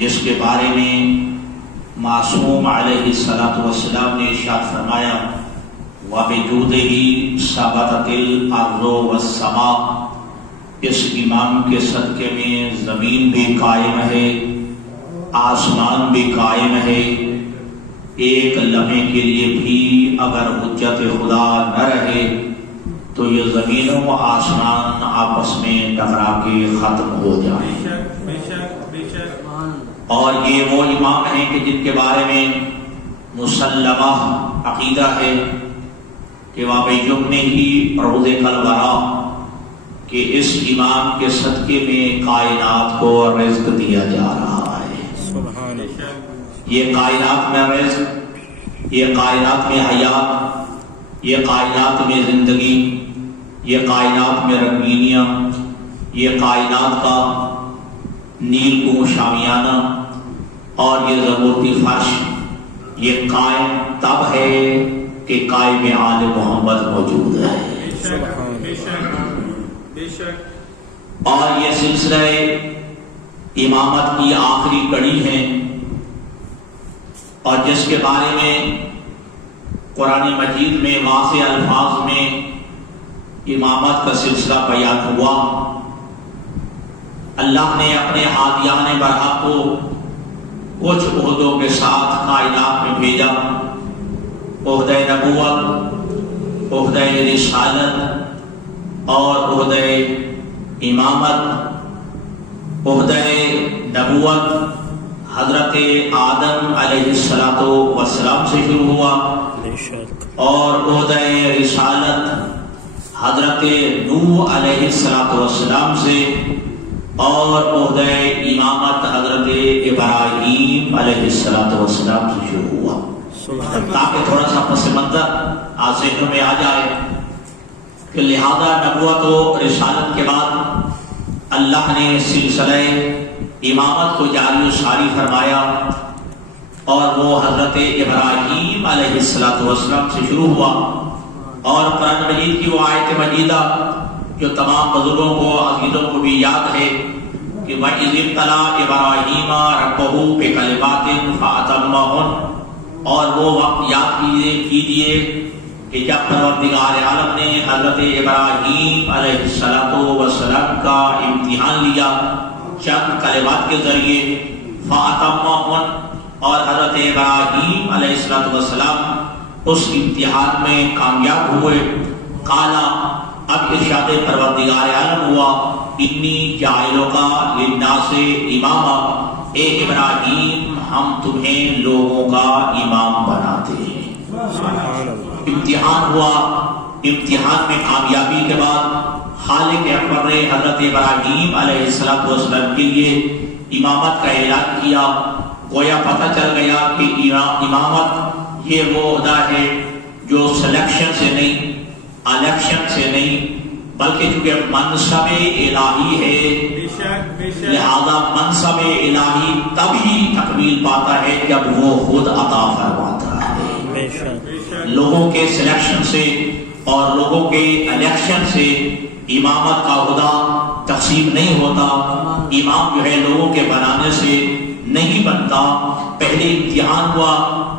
جس کے بارے میں معصوم علیہ السلام نے ارشاد فرمایا وَبِجُودِهِ ثَبَتَتِ الْأَرْضُ وَالسَّمَاءُ، اس امام کے صدقے میں زمین بھی قائم ہے، آسمان بھی قائم ہے۔ ایک لمحے کے لیے بھی اگر حجت خدا نہ رہے تو یہ زمین و آسمان آپس میں ٹکرا کے ختم ہو جائیں۔ اور یہ وہ امام ہیں کہ جن کے بارے میں مسلمہ عقیدہ ہے کہ وَبِجُبْنِهِ رُزِقَ الْوَرَىٰ، کہ اس امام کے صدقے میں کائنات کو رزق دیا جا رہا ہے۔ سبحان اللہ۔ یہ کائنات میں رزق، یہ کائنات میں حیات، یہ کائنات میں زندگی، یہ کائنات میں رنگینیاں، یہ کائنات کا نیل کو شامیانہ اور یہ زبورتی فرش، یہ قائم تب ہے کہ قائم آل محمد موجود ہے۔ اور یہ سلسلہ امامت کی آخری کڑی ہے، اور جس کے بارے میں قرآن مجید میں واضح الفاظ میں امامت کا سلسلہ بیان ہوا۔ اللہ نے اپنے ہادیان برحق کو کچھ عہدوں کے ساتھ کائنات میں بھیجا، عہدہ نبوت، عہدہ رسالت اور عہدہ امامت۔ عہدہ نبوت حضرت آدم علیہ السلام سے شروع ہوا، اور عہدہ رسالت حضرت نوح علیہ السلام سے، اور عہدہ امامت حضرت ابراہیم علیہ السلام سے شروع ہوا۔ تاکہ تھوڑا سا پس منظر آج ذہنوں میں آ جائے کہ لہذا نبوت و رسالت کے بعد اللہ نے سلسلہ امامت کو جاری و ساری فرمایا، اور وہ حضرت ابراہیم علیہ السلام سے شروع ہوا۔ اور قرآن مجید کی وہ آیت مجیدہ جو تمام بزرگوں کو عزیزوں کو بھی یاد ہے کہ وَإِذِ ابْتَلَىٰ إِبْرَاهِيمَ رَبُّهُ بِكَلِمَاتٍ فَأَتَمَّهُنَّ، اور وہ وقت یاد کیجئے کہ جب پروردگار عالم نے حضرت ابراہیم علیہ السلام کا امتحان لیا چند کلمات کے ذریعے، فَأَتَمَّهُنَّ، اور حضرت ابراہیم علیہ السلام اس امتحان میں کامیاب ہوئے۔ قالا، اب ارشاد پروردگار عالم ہوا، انی جاعلک للناس اماما، اے ابراہیم ہم تمہیں لوگوں کا امام بناتے ہیں۔ امتحان ہوا، امتحان میں کامیابی کے بعد خالق اکبر نے حضرت ابراہیم علیہ السلام کے لیے امامت کا اعلان کیا۔ گویا پتہ چل گیا کہ امامت یہ وہ عہدہ ہے جو سلیکشن سے نہیں، الیکشن سے نہیں، بلکہ چونکہ منصب الہی ہے، لہذا منصب الہی تبھی تکمیل پاتا ہے جب وہ خود عطا فرماتا ہے۔ لوگوں کے سلیکشن سے اور لوگوں کے الیکشن سے امامت کا عہدہ تقسیم نہیں ہوتا۔ امام جو ہے لوگوں کے بنانے سے نہیں بنتا۔ پہلے امتحان ہوا،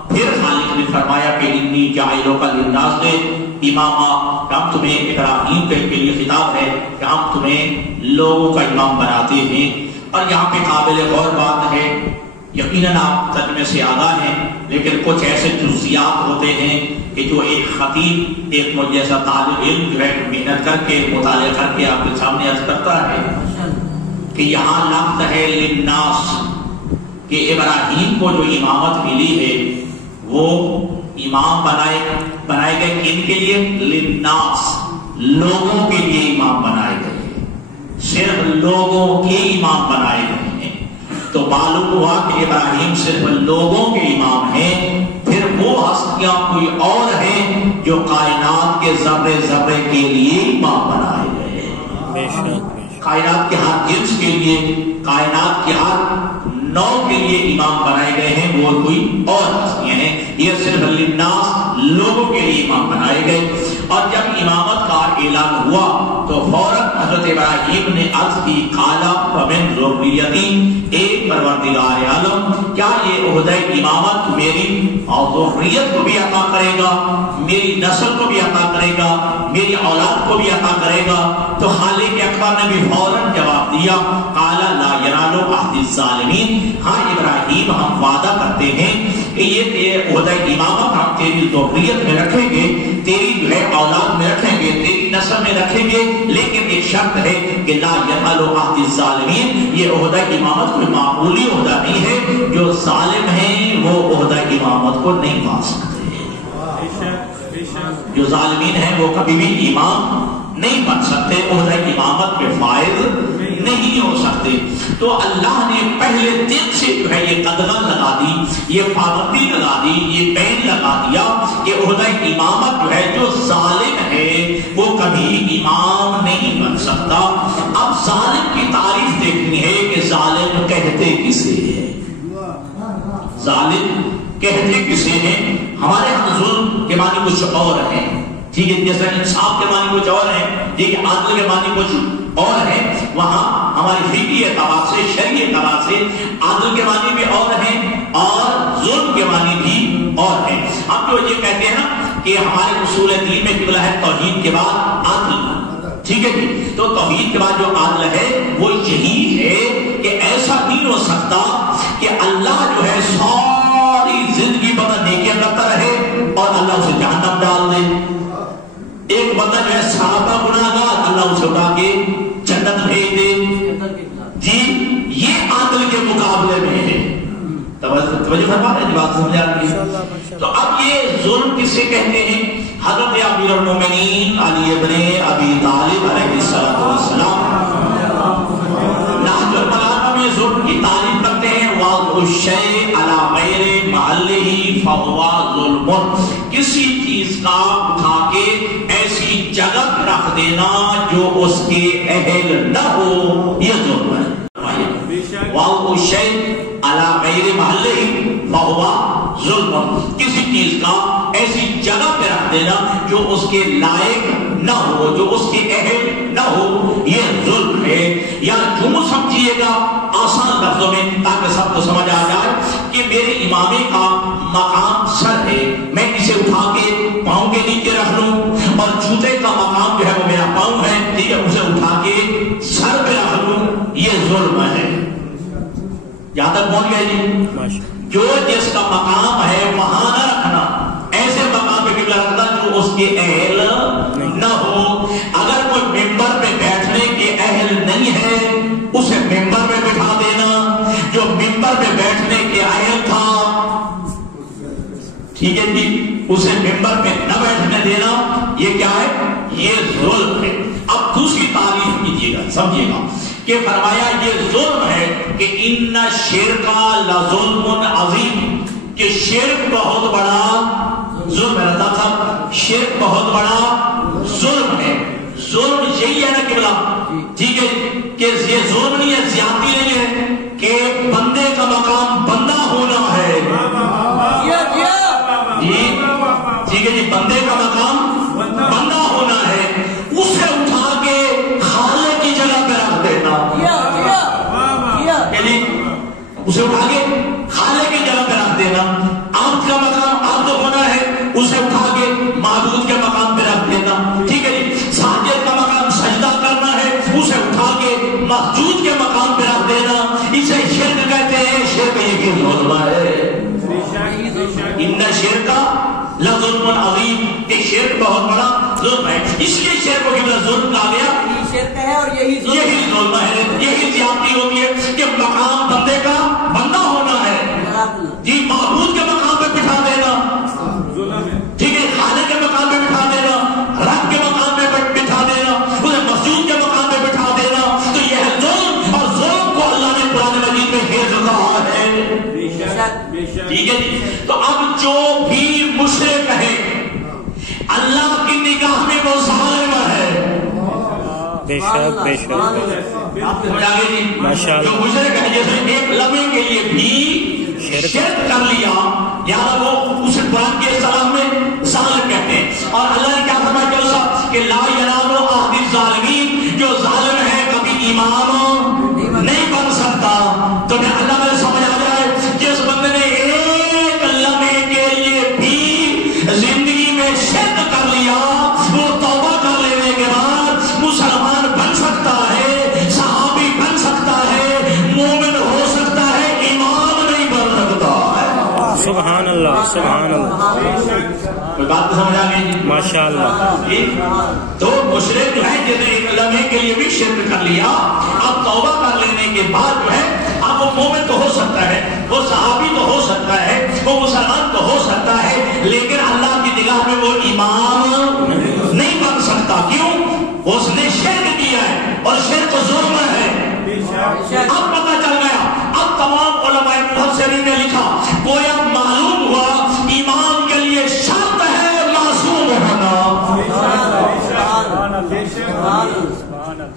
پھر خالق نے فرمایا کہ انی جاعلک للناس اماما، ہم تمہیں ابراہیم کے لیے خطاب ہے کہ ہم تمہیں لوگوں کا امام بناتے ہیں۔ اور یہاں پہ قابل غور بات ہے، یقیناً آپ ترجمے سے آگاہ ہیں، لیکن کچھ ایسے جزیات ہوتے ہیں کہ جو ایک خطیب، ایک مجھ جیسا طالب علم جو ہے محنت کر کے مطالعہ کر کے آپ کے سامنے عرض کرتا ہے کہ یہاں لفظ ہے للناس، کہ ابراہیم کو جو امامت ملی ہے وہ امام بنائے گئے کن کے لیے؟ للناس، لوگوں کے لیے امام بنائے گئے، صرف لوگوں کے امام بنائے گئے ہیں۔ تو معلوم ہوا کہ ابراہیم صرف لوگوں کے امام ہیں، پھر وہ ہستیاں کوئی اور ہیں جو کائنات کے ذرے ذرے کے لیے امام بنائے گئے ہیں۔ کائنات کے ہر جنس کے لیے، کائنات کے ہر نو کے لیے امام بنائے گئے ہیں، وہ کوئی اور ہستیاں ہیں۔ یہ صرف للناس، لوگوں کے لیے امام بنائے گئے۔ اور جب امامت کا اعلان ہوا تو فوراً حضرت ابراہیم نے عرض کی قالا فمن ذریتی، اے پروردگار عالم کیا یہ عہدہ امامت میری اور ذریت کو بھی عطا کرے گا، میری نسل کو بھی عطا کرے گا، میری اولاد کو بھی عطا کرے گا؟ تو خالق اکبر نے بھی فوراً جواب دیا قالا لا ینال عہد الظالمین، ہاں ابراہیم ہم وعدہ کرتے ہیں کہ یہ عہدہ امامت ہم تیری ذریت میں رکھیں گے، تیری جو ہے اولاد میں رکھیں گے، تیری نسل میں رکھیں گے، لیکن ایک شرط ہے کہ لا ینال عہد الظالمین، یہ عہدہ امامت کوئی معمولی عہدہ نہیں ہے، جو ظالم ہیں وہ عہدہ امامت کو نہیں پا سکتے، جو ظالمین ہیں وہ کبھی بھی امام نہیں بن سکتے، عہدہ امامت کے فائز نہیں ہو سکتے۔ تو اللہ نے پہلے دن سے جو ہے یہ قدغن لگا دی، یہ پابندی لگا دی، یہ بین لگا دیا کہ عہدہ امامت جو ہے جو ظالم ہے وہ کبھی امام نہیں بن سکتا۔ اب ظالم کی تعریف دیکھنی ہے کہ ظالم کہتے کسے ہیں، ظالم کہتے کسے ہیں؟ ہمارے ہاں ظلم کے معنی کچھ اور ہیں، ٹھیک ہے، جیسا انصاف کے معنی کچھ اور ہیں، ٹھیک ہے، عدل کے معنی کچھ اور ہیں، وہاں ہماری فقہی اعتبار سے شرعی اعتبار سے عدل کے معنی بھی اور ہیں اور ظلم کے معنی بھی اور ہیں۔ ہم جو یہ کہتے ہیں نا کہ ہمارے اصول دین میں قبلہ ہے توحید کے بعد عدل، ٹھیک ہے جی، تو توحید کے بعد جو عدل ہے وہ یہی ہے کہ ایسا نہیں ہو سکتا کہ اللہ جو ہے ساری زندگی بندہ نیکیاں کرتا رہے اور اللہ اسے جہنم ڈال دے، ایک بندہ جو ہے سابقہ گناہگار اللہ اسے اٹھا کے جنت بھیج دے، جی یہ عدل کے مقابلے میں ہے۔ توجہ فرما رہے ہیں، بات سمجھا رہی ہے؟ تو اب یہ ظلم کسے کہتے ہیں؟ حضرت امیر المومنین علی ابن ابی طالب علیہ السلام نہج البلاغہ میں ظلم کی تعریف کرتے ہیں وَوَضْعُ الشَّيْءِ عَلَى غَيْرِ مَحَلِّهِ فَهُوَ ظُلْمٌ، کسی چیز کا اٹھا کے ایسی جگہ رکھ دینا جو اس کے اہل نہ ہو، یہ ظلم ہے۔ وَوَضْعُ الشَّيْءِ عَلَى غَيْرِ مَحَلِّهِ فَهُوَ ظُلْمٌ، کسی چیز کا ایسی جگہ پہ رکھ دینا جو اس کے لائق نہ ہو، جو اس کے اہل نہ ہو، یہ ظلم ہے۔ یا یوں سمجھیے گا آسان لفظوں میں تاکہ سب کو سمجھ آ جائے کہ میرے امامے کا مقام سر ہے، میں اسے اٹھا کے پاؤں کے نیچے رکھ لوں، اور جوتے کا مقام جو ہے وہ میرا پاؤں ہے، ٹھیک ہے، اسے اٹھا کے سر پہ رکھ لوں، یہ ظلم ہے۔ یہاں تک پہنچ گئے جی؟ جو جس کا مقام ہے وہاں نہ رکھنا، ایسے مقام پہ قبلہ رکھنا جو اس کے اہل نہ ہو۔ اگر کوئی ممبر پہ بیٹھنے کے اہل نہیں ہے اسے ممبر پہ بٹھا دینا، جو ممبر پہ بیٹھنے کے اہل تھا، ٹھیک ہے جی، اسے ممبر پہ نہ بیٹھنے دینا، یہ کیا ہے؟ یہ ظلم ہے۔ اب دوسری تعریف کیجیے گا، سمجھیے گا کہ فرمایا یہ ظلم ہے کہ ان الشرک لظلم عظیم، کہ شرک بہت بڑا ظلم ہے۔ اللہ صاحب شرک بہت بڑا ظلم ہے۔ ظلم یہی ہے نا قبلہ، ٹھیک ہے، کہ یہ ظلم نہیں ہے، زیادتی نہیں ہے کہ بندے کا مقام بندہ ہونا ہے، جی ٹھیک ہے جی، بندے کا مقام بندہ ہونا ہے، اسے اٹھا کے خالق کی جگہ پہ رکھ دینا، اسے اٹھا کے خالق کی جگہ پہ رکھ دینا۔ عبد کا مقام عبد ہونا ہے، اسے اٹھا کے معبود کے مقام پہ رکھ دینا، ٹھیک ہے جی۔ ساجد کا مقام سجدہ کرنا ہے، اسے اٹھا کے مسجود کے مقام پہ رکھ دینا، اسے شرک کہتے ہیں۔ شرک یہ ظلم ہے، ان شرک لظلم عظیم، کہ شرک بہت بڑا ظلم ہے، اس لیے شرک کو کتنا ظلم کہا گیا، شرک ہے اور یہی ظلم ہے، یہی زیادتی ہوتی ہے کہ مقام بندے کا بندہ ہونا ہے، جی معبود کے مقام پہ بٹھا دینا، ٹھیک ہے، خالق کے مقام پہ بٹھا دینا، رب کے مقام پہ بٹھا دینا، اسے مسجود کے مقام پہ بٹھا دینا، تو یہ ہے ظلم، اور ظلم کو اللہ نے قرآن مجید میں حفظ کہا ہے، ٹھیک ہے جی۔ تو اب جو بھی مشرک ہے اللہ کی نگاہ میں وہ ظالم ہے، بے شک بے شک، جو مشرک ہے جیسے ایک لمحے کے لیے بھی شرک کر لیا، یا وہ اس قرآن کے اصطلاح میں کہ لا ینال عہد الظالمین، جو ظالم ہے کبھی امام نہیں بن سکتا. تو اللہ میں سمجھ آ جائے جس بندے نے ایک لمحے کے لیے بھی زندگی میں شرک کر لیا، وہ توبہ کر لینے کے بعد مسلمان بن سکتا ہے، صحابی بن سکتا ہے، مومن ہو سکتا ہے، امام نہیں بن سکتا ہے. سبحان اللہ سبحان اللہ. کوئی بات سمجھ آ گئی؟ ماشاء اللہ. تو مشرک جو ہے جس نے ایک لمحے کے لیے بھی شرک کر لیا، اب توبہ کر لینے کے بعد جو ہے اب وہ مومن تو ہو سکتا ہے، وہ صحابی تو ہو سکتا ہے، وہ مسلمان تو ہو سکتا ہے، لیکن اللہ کی نگاہ میں وہ امام نہیں بن سکتا. کیوں؟ اس نے شرک کیا ہے اور شرک ظلم ہے. اب پتہ چل گیا. اب تمام علماء مفسرین نے لکھا گویا معلوم ہوا امام کے لیے شرط ہے معصوم ہونا.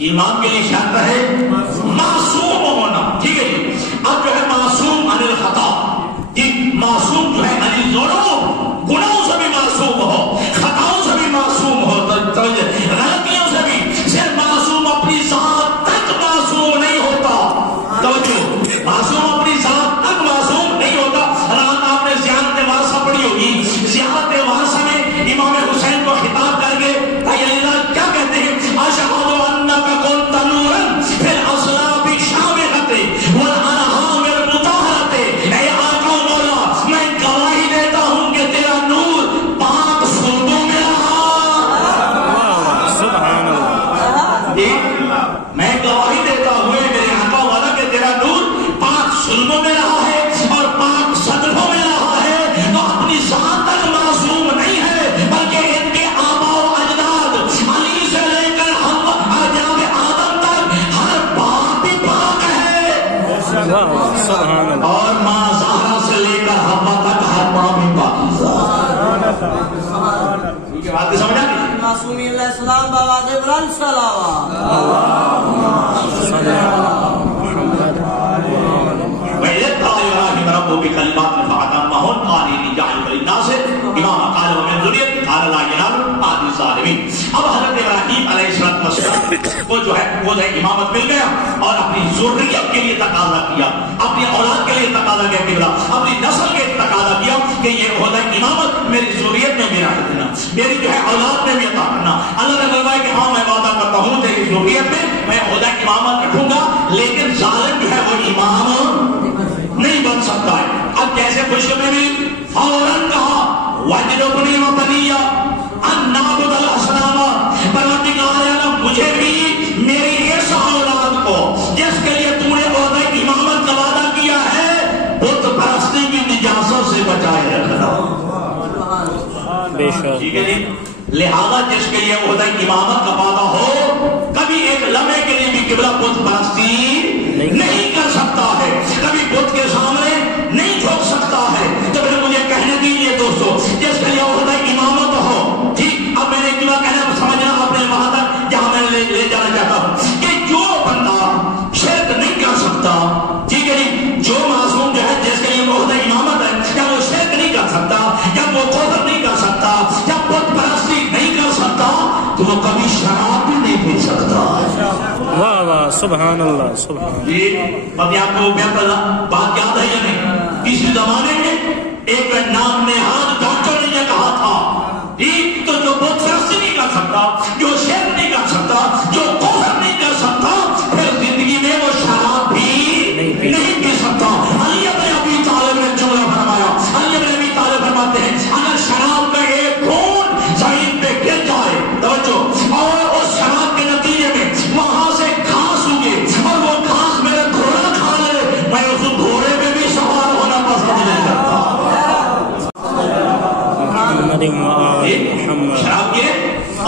امام کے لیے شرط ہے معصوم ہونا. ٹھیک ہے جی. اب جو ہے معصوم عن الخطا، جی معصوم جو ہے عن الذنوب، گناہوں سے بھی معصوم ہو، خطاؤں سے بھی معصوم ہو، غلطیوں سے بھی. صرف معصوم اپنی ذات تک معصوم نہیں ہوتا. توجہ، معصوم اپنی ذات تک معصوم نہیں ہوتا. رات آپ نے زیارت وارثہ پڑھی ہوگی. زیارت وارثہ میں امام حسین کو خطاب کر کے اللہ کیا کہتے ہیں؟ اشہد انک کنت نورا فی الاصلاب شامخۃ والانہار المطہرۃ. اے آقا مولا، میں گواہی دیتا ہوں کہ تیرا نور پاک صلبوں میں رہا. سبحان اللہ. میں گواہی دیتا ہوں میرے آقا مولا کہ تیرا نور پاک صلبوں میں رہا ہے اور پاک صدروں میں رہا ہے. تو اپنی ذات تک معصوم نہیں ہے، بلکہ ان کے آباء و اجداد علی سے لے کر جناب آدم تک ہر باپ بھی پاک ہے. سبحان اللہ. اور ماں زہرا سے لے کر حوا تک ہر ماں بھی پاکیزہ. یہ بات سمجھ آ گئی؟ معصومی علیہ السلام بآواز بلند صلوات. وَإِذْ قَالَ إِبْرَاهِيمُ رَبُّهُ بِكَلِمَاتٍ فَأَتَمَّهُنَّ قَالَ إِنِّي جَاعِلُكَ لِلنَّاسِ إِمَامًا قَالَ وَمِنْ ذُرِّيَّتِي قَالَ لَا يَنَالُ عَهْدِ الظَّالِمِينَ. اب حضرت ابراہیم علیہ السلام کو جو ہے وہ امامت مل گیا اور اپنی ذریت کے لیے تقاضا کیا، اپنی اولاد کے لیے تقاضا کیا، کہ اپنی نسل کے تقاضا کیا کہ یہ عہدہ امامت میری ذریت میں بھی رکھ دینا، میری جو ہے اولاد میں بھی عطا کرنا. اللہ نے فرمایا کہ ہاں میں وعدہ کرتا ہوں تیری ذریت میں عہدہ امامت رکھوں گا، لیکن ظالم جو ہے وہ امام نہیں بن سکتا ہے. اب کیسے خوشخبری ملی؟ فوراً کہا وَجْنُبْنِي وَبَنِيَّ أَن نَعْبُدَ الْأَصْنَامَ. پروردگار عالم مجھے بھی میری اس اولاد کو جس کے لیے تو نے عہدہ امامت کا وعدہ کیا ہے بت پرستی کی نجاست سے بچائے رکھنا. بے شک. ٹھیک ہے جی. لہذا جس کے لیے عہدہ امامت کا وعدہ ہو کبھی ایک لمحے کے لیے بھی قبلہ بت پرستی نہیں کر سکتا ہے، کبھی بت کے سامنے نہیں جھک سکتا ہے. تو پھر مجھے کہنے دیجیے دوستو، جس کے لیے عہدہ امامت ہو، ٹھیک. اب میں نے کیا کہنا سمجھنا آپ نے وہاں تک جہاں میں لے جانا چاہتا ہوں کہ جو بندہ شرک نہیں کر سکتا، ٹھیک ہے جی، جو معصوم جو ہے جس کے لیے عہدہ امامت ہے، یا وہ شرک نہیں کر سکتا، یا وہ کفر نہیں کر سکتا، یا بت پرستی نہیں کر سکتا، تو وہ کبھی شراب بھی نہیں پی سکتا. واہ واہ سبحان اللہ سبحان اللہ. یہ ابھی آپ کو بات یاد ہے یا نہیں؟ کسی زمانے میں ایک نام نہاد ڈاکٹر نے یہ کہا تھا تو جو بت پرستی نہیں کر سکتا، جو شرک نہیں کر سکتا، جو کفر نہیں کر سکتا، پھر زندگی میں وہ شراب بھی نہیں پی سکتا. علی بن ابی طالب نے جملہ فرمایا، علی بن ابی طالب فرماتے ہیں اگر شراب کا ایک گھونٹ زمین پہ گر جائے، توجہ، اور اس شراب کے نتیجے میں وہاں سے گھاس اگے اور وہ گھاس میرے گھوڑا کھا لے، میں اس گھوڑے پہ بھی سوار ہونا پسند نہیں کرتا. شراب کے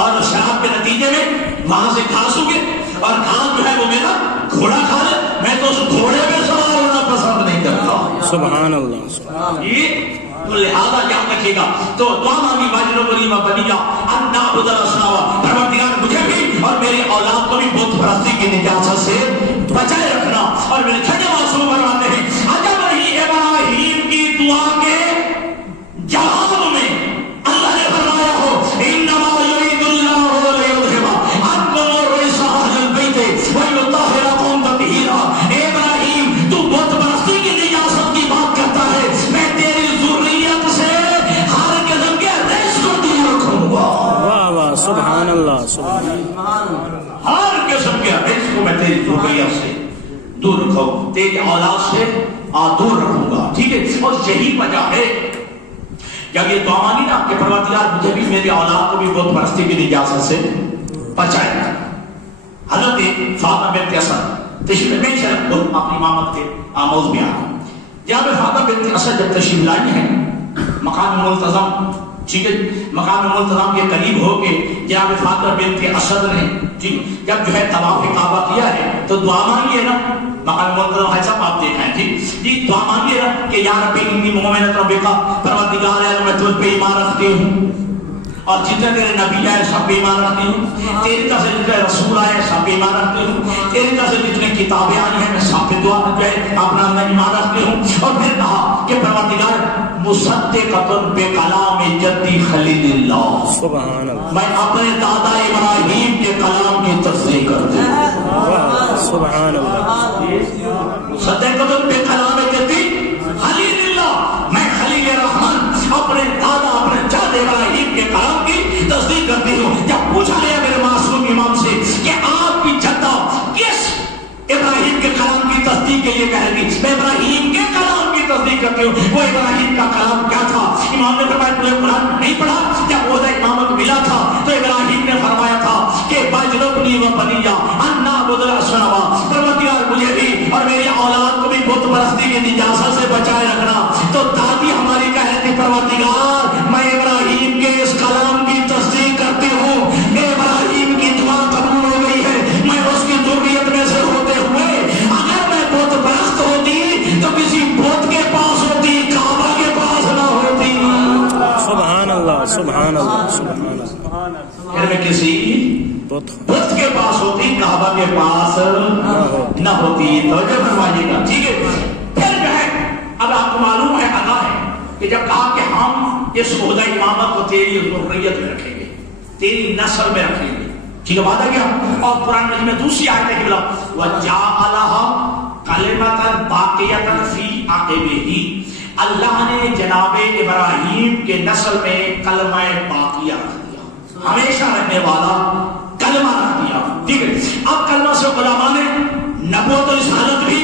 اور شراب کے نتیجے میں وہاں سے گھاس اگے اور گھاس جو ہے وہ میرا گھوڑا کھا لے، میں تو اس گھوڑے پہ سوار ہونا پسند نہیں کرتا. سبحان اللہ. یہ تو لہذا یاد رکھیے گا. تو دعا مانگی وَجْنُبْنِي وَبَنِيَّ أَن نَعْبُدَ الْأَصْنَامَ. پروردگار مجھے بھی اور میری اولاد کو بھی بت پرستی کی نجاست سے بچائے رکھنا. اور میرے چھٹے معصوم فرماتے ہیں عجب نہیں ابراہیم کی دعا کے جواب میں اللہ نے فرمایا ہو انما یرید اللہ ہر قسم کے حفظ کو میں تیری ذریت سے دور رکھوں، تیری اولاد سے دور رکھوں گا، ٹھیک ہے؟ اور یہی وجہ ہے جب یہ دعا مانگی نا کہ پروردگار مجھے بھی میری اولاد کو بھی بت پرستی کی نجاست سے بچائے. حضرت فاطمہ بنت اسد تشریف میں شرف اپنی امامت کے آموز میں آ جہاں پہ فاطمہ بنت اسد جب تشریف لائی ہے مقام ملتزم، ٹھیک ہے، مقام ملتزم کے قریب ہو کے جناب فاطمہ بنت اسد نے جب جو ہے طواف کعبہ کیا ہے تو دعا مانگی ہے نا، مقام ملتزم ہے صاحب آپ دیکھیں ٹھیک جی، دعا مانگی ہے نا کہ یا ربی انی مومنۃ بک، پروردگار ہے میں تجھ پہ ایمان رکھتی ہوں اور جتنے تیرے نبی آئے سب پہ ایمان رکھتی ہوں، تیری طرف سے جتنے رسول آئے سب پہ ایمان رکھتی ہوں، تیری طرف سے جتنے کتابیں آئی ہیں میں سب پہ دعا جو ہے اپنا میں ایمان رکھتی ہوں. اور پھر کہا کہ پروردگار مصدقۃ بکلام جدی خلیل اللہ، سبحان اللہ، میں اپنے دادا ابراہیم کے کلام کی تصدیق کرتی ہوں. سبحان اللہ، مصدقۃ بکلام جدی خلیل اللہ، میں خلیل الرحمن اپنے دادا اپنے جد ابراہیم کے کلام کی تصدیق کرتی ہوں. جب پوچھا گیا میرے معصوم امام سے کہ آپ کی جدہ کس ابراہیم کے کلام کی تصدیق کے لیے کہہ رہی، میں ابراہیم کے کلام کی تصدیق کرتی ہوں. وہ ابراہیم کا کلام کیا تھا؟ امام نے فرمایا تجھے قرآن نہیں پڑھا؟ جب عہدہ امامت ملا تھا تو ابراہیم نے فرمایا تھا کہ بجنبنی و بنیا ان نعبد الاصنام، پروردگار مجھے بھی اور میری اولاد کو بھی بت پرستی کی نجاست سے بچائے رکھنا. تو دادی ہماری کہہ رہی تھی پروردگار میں ابراہیم کے اس کلام کی تصدیق کرتی ہوں کہ ابراہیم کی دعا قبول ہو گئی ہے، میں اس کی ذریت میں سے ہوتے ہوئے اگر میں بت پرست ہوتی تو کسی بت کے پاس ہوتی، کعبہ کے پاس نہ ہوتی. سبحان اللہ، سبحان اللہ، سبحان اللہ، پھر میں کسی بت کے پاس ہوتی، کعبہ کے پاس نہ ہوتی. توجہ فرمائیے گا، ٹھیک ہے؟ پھر جو ہے اب آپ کو معلوم ہے ادا ہے کہ جب کہا کہ ہم اس عہدہ امامت کو تیری ذریت میں رکھیں گے، تیری نسل میں رکھیں گے، ٹھیک ہے؟ بات ہے کیا؟ اور قرآن مجید میں دوسری آیت ہے کہ بلا وَجَعَلَهَا کَلِمَةً بَاقِيَةً فِي عَقِبِهِ، اللہ نے جناب ابراہیم کے نسل میں کلمہ باقیہ رکھ دیا، ہمیشہ رہنے والا کلمہ رکھ دیا، ٹھیک ہے؟ اب کلمہ سے علماء نے نبوت و رسالت بھی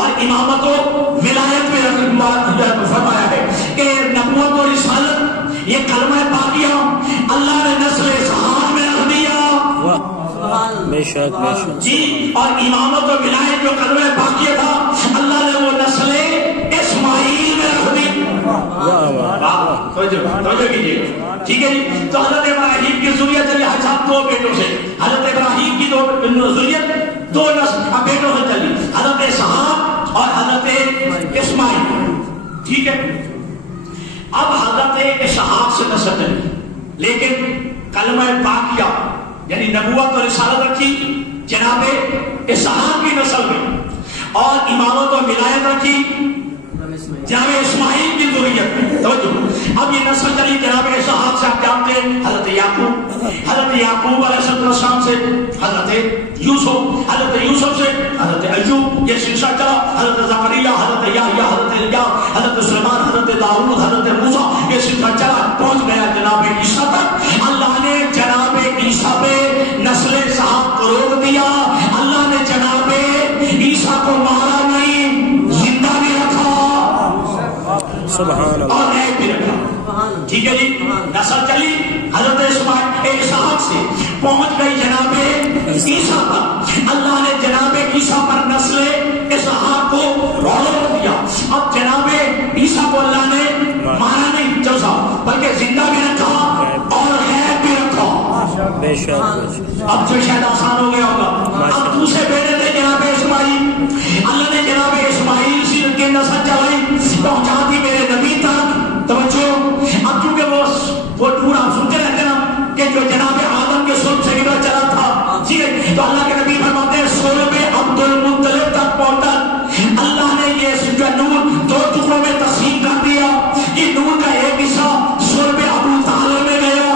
اور امامت و ولایت میں فرمایا ہے کہ نبوت و رسالت یہ کلمہ باقیہ اللہ نے نسل اسحاق میں رکھ دیا، بے شک بے شک جی، اور امامت و ولایت جو کلمہ باقیہ تھا اللہ نے وہ نسل اسماعیل میں رکھ دی. توجہ کیجیے، ٹھیک ہے جی؟ تو حضرت ابراہیم کی ذریت چلی حضرت دو بیٹوں سے، حضرت ابراہیم کی دو ذریت دو بیٹوں سے چلی، حضرت اسحاق اور حضرت اسماعیل، ٹھیک ہے؟ اب حضرت اسحاق سے نسل چلی لیکن کلمہ باقیہ یعنی نبوت اور رسالت رکھی جناب اسحاق کی نسل میں، اور امامت اور ولایت رکھی جناب اسماعیل کی ذریت میں. توجہ، اب یہ نسل چلی جناب اسحاق سے، آپ جانتے ہیں حضرت یعقوب علیہ السلام سے حضرت یوسف، حضرت یوسف سے حضرت ایوب، یہ سلسلہ چلا، حضرت زکریا، حضرت یحییٰ، حضرت الیاس، حضرت سلیمان، حضرت داؤد، حضرت موسیٰ، یہ سلسلہ چلا پہنچ گیا جناب عیسیٰ تک. اللہ نے جناب عیسیٰ پہ نسل اسحاق کو روک دیا، اللہ نے جناب عیسیٰ کو مارا نہیں، زندہ بھی رکھا سبحان اللہ، اور ایک بھی رکھا، ٹھیک ہے جی؟ نسل چلی حضرت اسحاق سے پہنچ گئی جناب عیسیٰ پر، اللہ نے جناب عیسیٰ پر نسل اسحاق کو روک دیا. اب جناب عیسیٰ کو اللہ نے مارا نہیں چوسا بلکہ زندہ بھی رکھا اور غیب بھی رکھا. بے شک اب جو شاید آسان ہو گیا ہوگا. اب دوسرے بیٹے تھے جناب اسماعیل، اللہ نے جناب اسماعیل سے ان کی نسل چلائی پہنچا دی میرے نبی تک. توجہ، اب چونکہ وہ ٹور آپ سنتے رہتے نا کہ جو جناب آدم کے صلب سے گزر چلا تھا، ٹھیک ہے؟ تو اللہ کے نبی فرماتے ہیں صلب عبد المطلب تک پہنچا، اللہ نے یہ جو نور دو ٹکڑوں میں تقسیم کر دیا کہ نور کا ایک حصہ صلب ابو طالب میں گیا،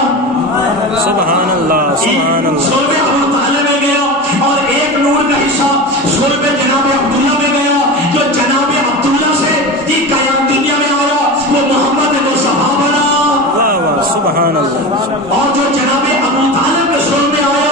سبحان اللہ، سبحان اللہ، صلب ابو طالب میں گیا، اور ایک نور کا حصہ صلب جناب عبداللہ میں گیا، جو جناب عبداللہ سے یہ قیام دنیا میں آیا وہ محمد مصطفیٰ بنا. واہ واہ، سبحان اللہ، اور جو جناب ابو طالب کے صلب میں آیا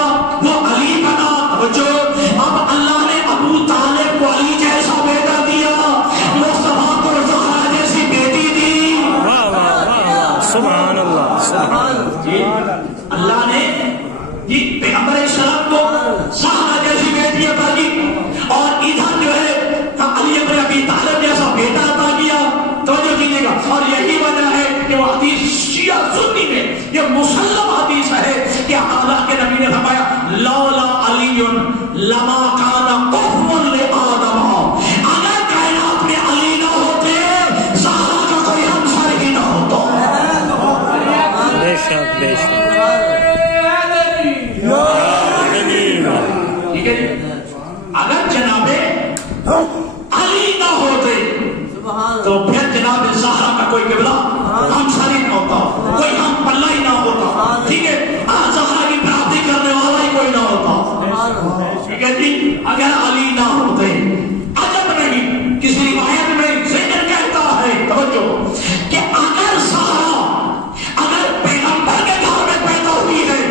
پھر جناب زہرا کا کوئی قبلہ ہم ساری نہ ہوتا، کوئی ہم پلہ ہی نہ ہوتا، ٹھیک ہے، زہرا کی برابری کرنے والا ہی کوئی نہ ہوتا، ٹھیک ہے جی، اگر علی نہ ہوتے۔ عجب نہیں، کسی روایت میں زینب کہتا ہے توجہ کہ اگر زہرا اگر پیغمبر کے گھر میں پیدا ہوئی ہے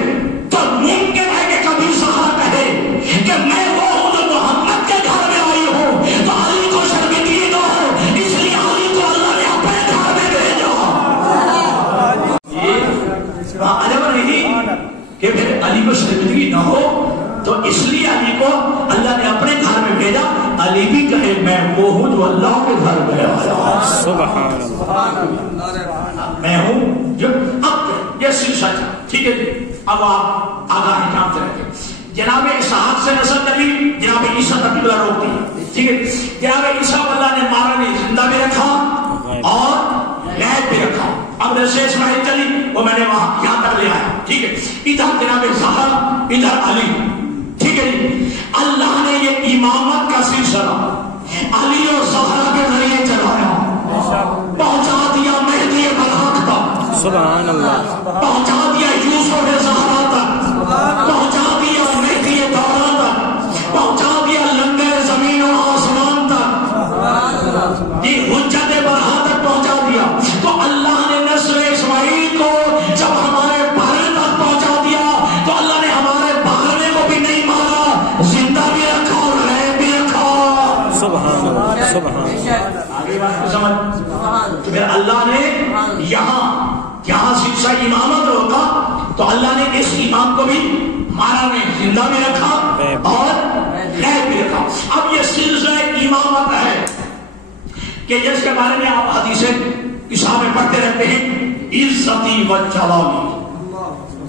تو ممکن ہے کہ کبھی زہرا کہے کہ میں وہ ہوں جو محمد کے گھر میں آئی ہوں، تو علی کو شرمندگی نہ ہو، اس لیے علی کو اللہ نے اپنے گھر میں بھیجا۔ عجب نہیں کہ پھر علی کو شرمندگی نہ ہو تو اس لیے علی کو اللہ نے اپنے گھر میں بھیجا، علی بھی کہے میں وہ ہوں جو اللہ کے گھر میں آیا۔ سبحان اللہ، میں ہوں جو اب یہ سچ، ٹھیک ہے جی۔ اب آپ آگاہ جانتے رہتے، جناب اسحاق سے نسل نبی جناب عیسیٰ نبی اللہ روک دی، ٹھیک ہے، جناب عیسیٰ اللہ نے مارا نہیں، زندہ بھی رکھا اور غائب بھی رکھا۔ اب جیسے اسماعیل چلی وہ میں نے وہاں یہاں تک لے آیا، ٹھیک ہے، ادھر جناب زہرا ادھر علی، ٹھیک ہے جی۔ اللہ نے یہ امامت کا سلسلہ علی اور زہرا کے ذریعے چلایا، پہنچا دیا مہدی برحق تک، سبحان اللہ، پہنچا دیا یوسف زہرا تک، پہنچا دیا مہدی دورہ تک، پہنچا دیا لنگر زمین و آسمان تک، یہ حجت برحق تک پہنچا دیا۔ تو اللہ نے نسل اسماعیل کو جب ہمارے بھرنے تک پہنچا دیا تو اللہ نے ہمارے بھرنے کو بھی نہیں مارا، زندہ بھی رکھا اور غائب بھی رکھا۔ سبحان اللہ، سبحان اللہ۔ آگے بات کو سمجھ، پھر اللہ نے یہاں سلسلہ امامت ہوتا تو اللہ نے اس امام کو بھی مارا نہیں، زندہ بھی رکھا اور غائب بھی رکھا۔ اب یہ سلسلہ امامت ہے کہ جس کے بارے میں آپ حدیث عیسیٰ میں پڑھتے رہتے ہیں، عزتی و جلالی،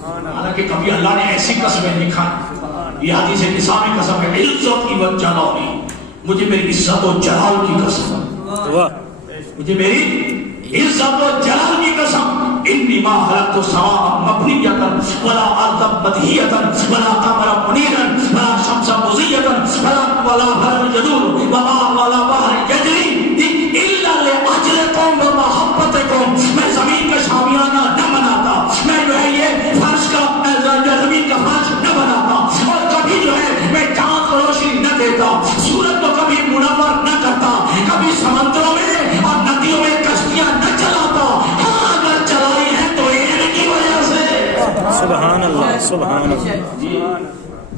حالانکہ کبھی اللہ نے ایسی قسمیں لکھا، یہ حدیث عیسیٰ میں قسم ہے، عزتی و جلالی، مجھے میری عزت و جلال کی قسم، مجھے میری عزت و جلال کی قسم، انی ما خلقت السماء مبنیۃ ولا ارضا بدیہۃ ولا قمرا منیرا ولا شمسا مضیۃ ولا بحرا یدور ولا بحر یجری الا لاجلکم ومحبتکم۔ میں زمین کا شامیانہ نہ بناتا، میں جو ہے یہ فرش کا زمین کا فرش نہ بناتا، اور کبھی جو ہے میں چاند کو روشنی نہ دیتا، سورج کو کبھی منور نہ کرتا، کبھی سمندروں میں اور ندیوں میں کشتیاں نہ چلاتا، ہاں اگر چلائی ہے تو ان کی وجہ سے۔ سبحان اللہ، سبحان اللہ،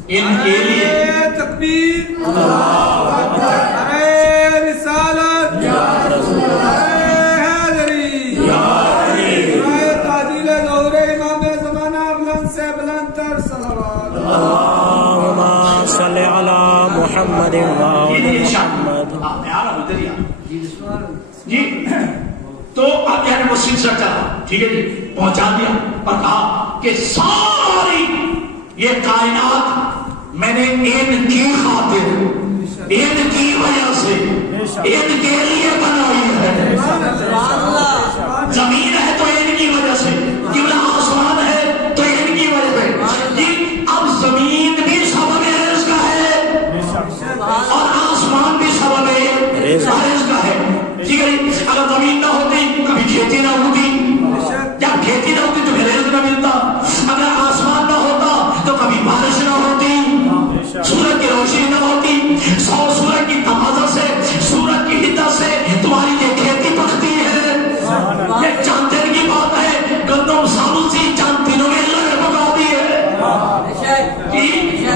ان کے لیے تکبیر، اللہ اکبر، اے رسالت یا رسول اللہ، اے حیدری یا علی، اے تعدیل ظہور امام زمانہ بلند سے بلند تر صلوات، اللہم صلی علی محمد وعلی محمد۔ جی تو اب یعنی وہ سلسلہ چلا، ٹھیک ہے جی، پہنچا دیا اور کہا کہ ساری یہ کائنات میں نے ان کی خاطر، ان کی وجہ سے، ان کے لیے بنائی ہے۔ زمین ہے تو ان کی وجہ سے، قبلہ آسمان ہے تو ان کی وجہ سے۔ جی اب زمین بھی سبب رزق ہے اور آسمان بھی سبب رزق ہے، ٹھیک ہے۔ اگر زمین نہ ہوتی کبھی کھیتی نہ ہوتی، جب کھیتی نہ ہوتی تو پھر رزق نہ ملتا، اگر آسمان نہ ہوتا تو کبھی بارش نہ ہوتی، سورج کی روشنی نہ ہوتی، سورج کی تمازہ سے، سورج کی حدت سے تمہاری یہ کھیتی پکتی ہے۔ یہ چاند دن کی بات ہے، گندم سابل سی چاند دنوں میں اللہ نے پکا دی ہے۔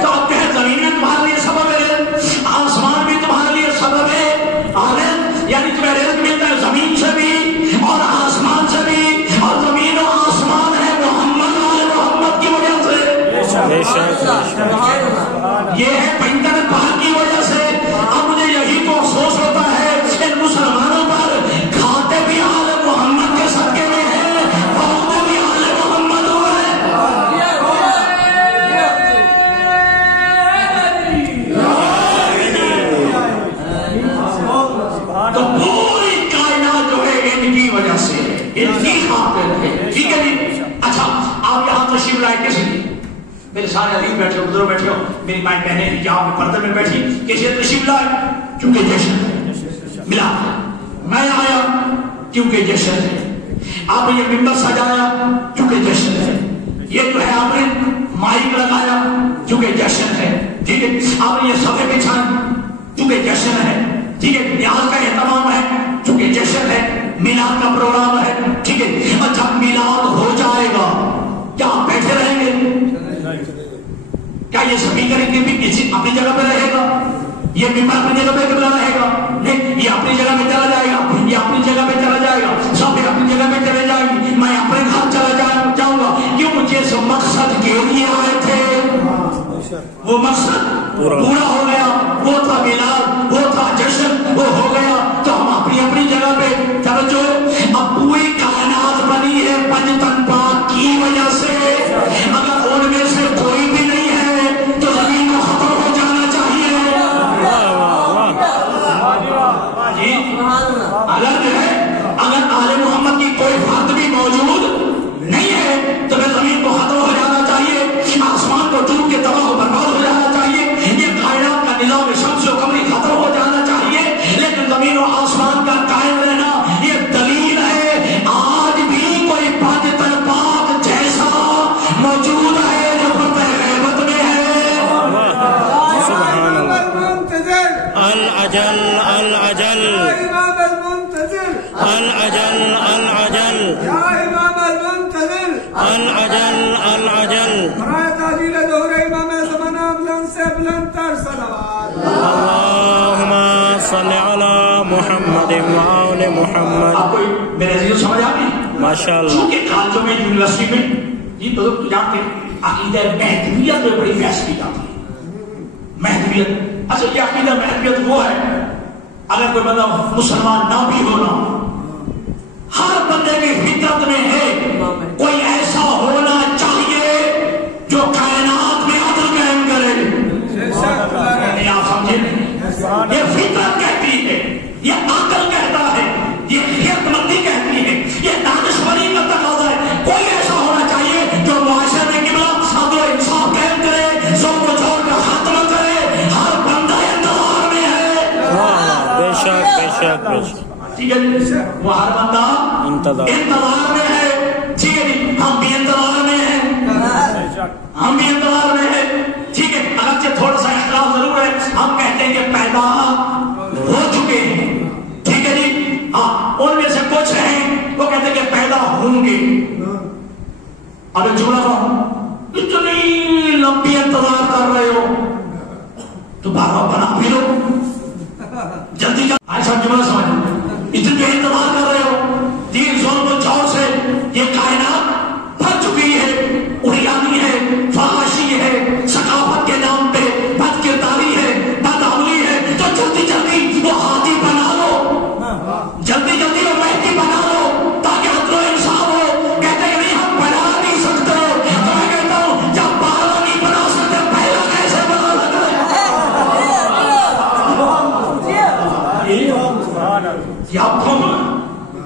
تو اب کہے زمین میں تمہارے لیے سبب ہے، آسمان بھی تمہارے لیے سبب ہے، یعنی تمہیں رزق ملتا ہے زمین سے بھی اور آسمان سے بھی، اور زمین و آسمان ہے محمد والے محمد کی وجہ سے، یہ ہے پینٹر پاک کی وجہ سے۔ اب مجھے یہی تو افسوس ہوتا ہے ان مسلمانوں پر، کھاتے بھی آل محمد کے صدقے میں ہیں، پاؤتے بھی آل محمد ہوئے۔ تو پوری کائنات جو ہے ان کی وجہ سے، ان کی خاطر ہے، ٹھیک ہے جی۔ اچھا آپ یہاں تشریف لائے کس لیے؟ میرے سارے عزیز بیٹھے ہو، بزرگ بیٹھے ہو، میری مائیں بہنیں یہاں پہ پردے میں بیٹھی، کسی تشریف لائے کیونکہ جشن ملا، میں آیا کیونکہ جشن ہے. آپ نے یہ ممبر سجایا کیونکہ جشن ہے. یہ جو ہے آپ نے مائک لگایا کیونکہ جشن ہے. ٹھیک ہے. آپ نے یہ صفحے بچھائے کیونکہ جشن ہے. ٹھیک ہے. نیاز کا اہتمام ہے کیونکہ جشن ہے. میلاد کا پروگرام ہے. ٹھیک ہے. اور جب میلاد ہو جائے گا کیا آپ بیٹھے رہیں گے؟ کیا یہ سپیکر اپنی جگہ پہ رہے گا؟ یہ ممبر اپنی جگہ پہ رہے گا؟ نہیں، یہ اپنی جگہ پہ چلا جائے گا. یہ اپنی جگہ پہ چلا جائے گا. سب اپنی جگہ پہ چلے جائیں گے. میں اپنے گھر چلا جاؤں گا. کیوں؟ جس مقصد کے لیے آئے تھے وہ مقصد پورا ہو گیا. وہ تھا میلاد، وہ تھا جشن، وہ ہو گیا. تو ہم اپنی اپنی جگہ پہ توجہ. اب پوری کائنات بنی ہے پنج تن پاک کی وجہ سے. اگر ان میں سے کوئی بھی نہیں ہے تو زمین کو ختم ہو جانا چاہیے. جی، اگر جو ہے اگر آل محمد کی کوئی فرد بھی موجود نہیں ہے تو پھر زمین کو ختم ہو جانا چاہیے. آسمان کو ڈوب کے تباہ و برباد ہو جانا چاہیے. یہ کائنات کا نظام شمس و قمری ختم ہو جانا چاہیے. لیکن زمین و آسمان کا قائم رہنا یہ دلیل ہے. آج بھی کوئی پانچ تن پاک جیسا موجود ہے جو پتہ غیبت میں ہے. العجل العجل العجل العجل العجل العجل. برائے تعجیل ظہور امام زمانہ بلند سے بلند تر صلوات. اللہم صلی علی محمد وآل محمد. آپ کو میرے عزیز سمجھ آ گئی؟ ماشاءاللہ. چونکہ کالجوں میں یونیورسٹی میں یہ تو جانتے ہیں عقیدہ مہدویت میں بڑی بحث کی جاتی ہے. مہدویت اصل یہ عقیدہ مہدویت وہ ہے اگر کوئی بندہ مسلمان نہ بھی ہونا، ہر بندے کی فطرت میں ہے کوئی ایسا ہونا چاہیے جو کائنات میں عدل قائم کرے. نہیں آپ سمجھے نہیں؟ یہ فطرت کہتی ہے، یہ عقل کہتا ہے، یہ حکمت مندی کہتی ہے، یہ دانشوری کا تقاضا ہے. کوئی ایسا ہونا چاہیے جو معاشرے میں قبلہ عدل و انصاف قائم کرے، ظلم و جور کا خاتمہ کرے. ہر بندہ انتظار میں ہے. بے شک بے شک بے شک. ٹھیک ہے. وہ ہر بندہ انتظار میں ہے. ٹھیک ہے جی. ہم بھی انتظار میں ہیں. ہم بھی انتظار میں ہیں. ٹھیک ہے. اگرچہ تھوڑا سا اختلاف ضرور ہے. ہم کہتے ہیں کہ پیدا ہو چکے ہیں. ٹھیک ہے جی. ہاں ان میں سے کچھ ہیں وہ کہتے ہیں کہ پیدا ہوں گے. اب جملہ کہوں اتنی لمبی انتظار کر رہے ہو تو بار بار بنا بھی لو جلدی کا. ایسا جملہ سمجھ اتنے انتظار کر رہے ہو. دین ظلم و جور سے یہ کائنات بھر چکی ہے. اڑیانی ہے، فحاشی ہے، ثقافت کے نام پہ بد کرداری ہے، بد عملی ہے. تو جلدی جلدی وہ ہاتھی بنا لو، جلدی جلدی وہ مہدی بنا لو تاکہ عدل و انصاف ہو. کہتے ہیں نہیں ہم بنا نہیں سکتے. تو میں کہتا ہوں جب پہلا نہیں بنا سکتے پہلا کیسے بنا سکتے؟ یا تم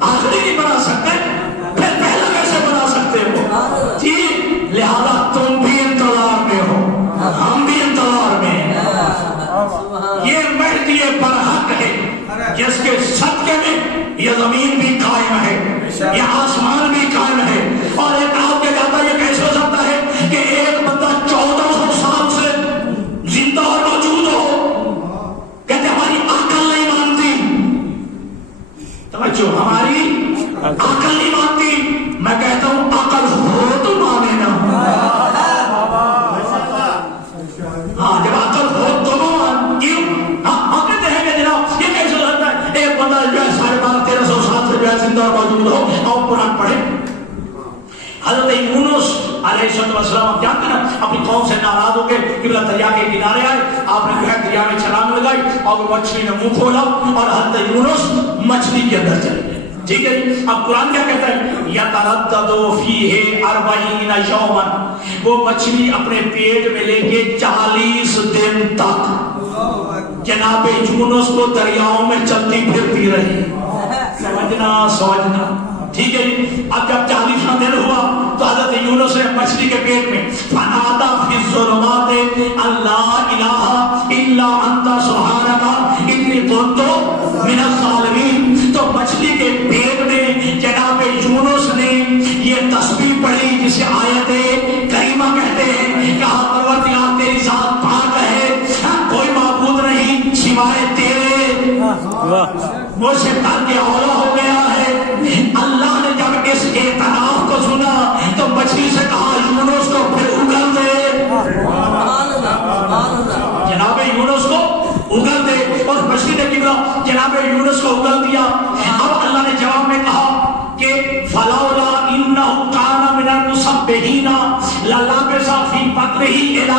آخری نہیں بنا سکتے پھر پہلا کیسے بنا سکتے ہو؟ جی لہذا تم بھی انتظار میں ہو، ہم بھی انتظار میں ہیں. یہ مہدی برحق ہے جس کے صدقے میں یہ زمین بھی قائم ہے، یہ آسمان بھی قائم ہے. اور ایک آپ کے جاتا یہ کیسے ہو سکتا ہے کہ ایک بندہ 1400 سال سے زندہ اور موجود ہو. کہتے ہماری عقل نہیں مانتی. توجہ، ہماری عقل نہیں مانتی. میں کہتا ہوں عقل ہو تو مانے نا. ہاں جب عقل ہو تو مان. کیوں؟ ہم کہتے ہیں کہ جناب یہ کیسے ہو سکتا ہے ایک بندہ جو ہے 1200-1300 سال سے جو ہے زندہ اور موجود ہو. اور قرآن پڑھے. حضرت یونس علیہ السلام آپ جانتے نا اپنی قوم سے ناراض ہو کے قبلہ دریا کے کنارے آئے. آپ نے جو ہے دریا میں چھلانگ لگائی اور وہ مچھلی نے منہ کھولا اور حضرت یونس مچھلی کے اندر چلے گئے. ٹھیک ہے. اب قرآن کیا کہتا ہے؟ یتردد فیہ 40 یوما. وہ مچھلی اپنے پیٹ میں لے کے 40 دن تک جناب یونس کو دریاؤں میں چلتی پھرتی رہی. سمجھنا. ٹھیک ہے. اب جب 40واں دن ہوا تو حضرت یونس نے مچھلی کے پیٹ میں فنادا فی الظلمات لا الہ الا انت سبحانک انی کنت من الظالمین. تو مچھلی کے پیٹ میں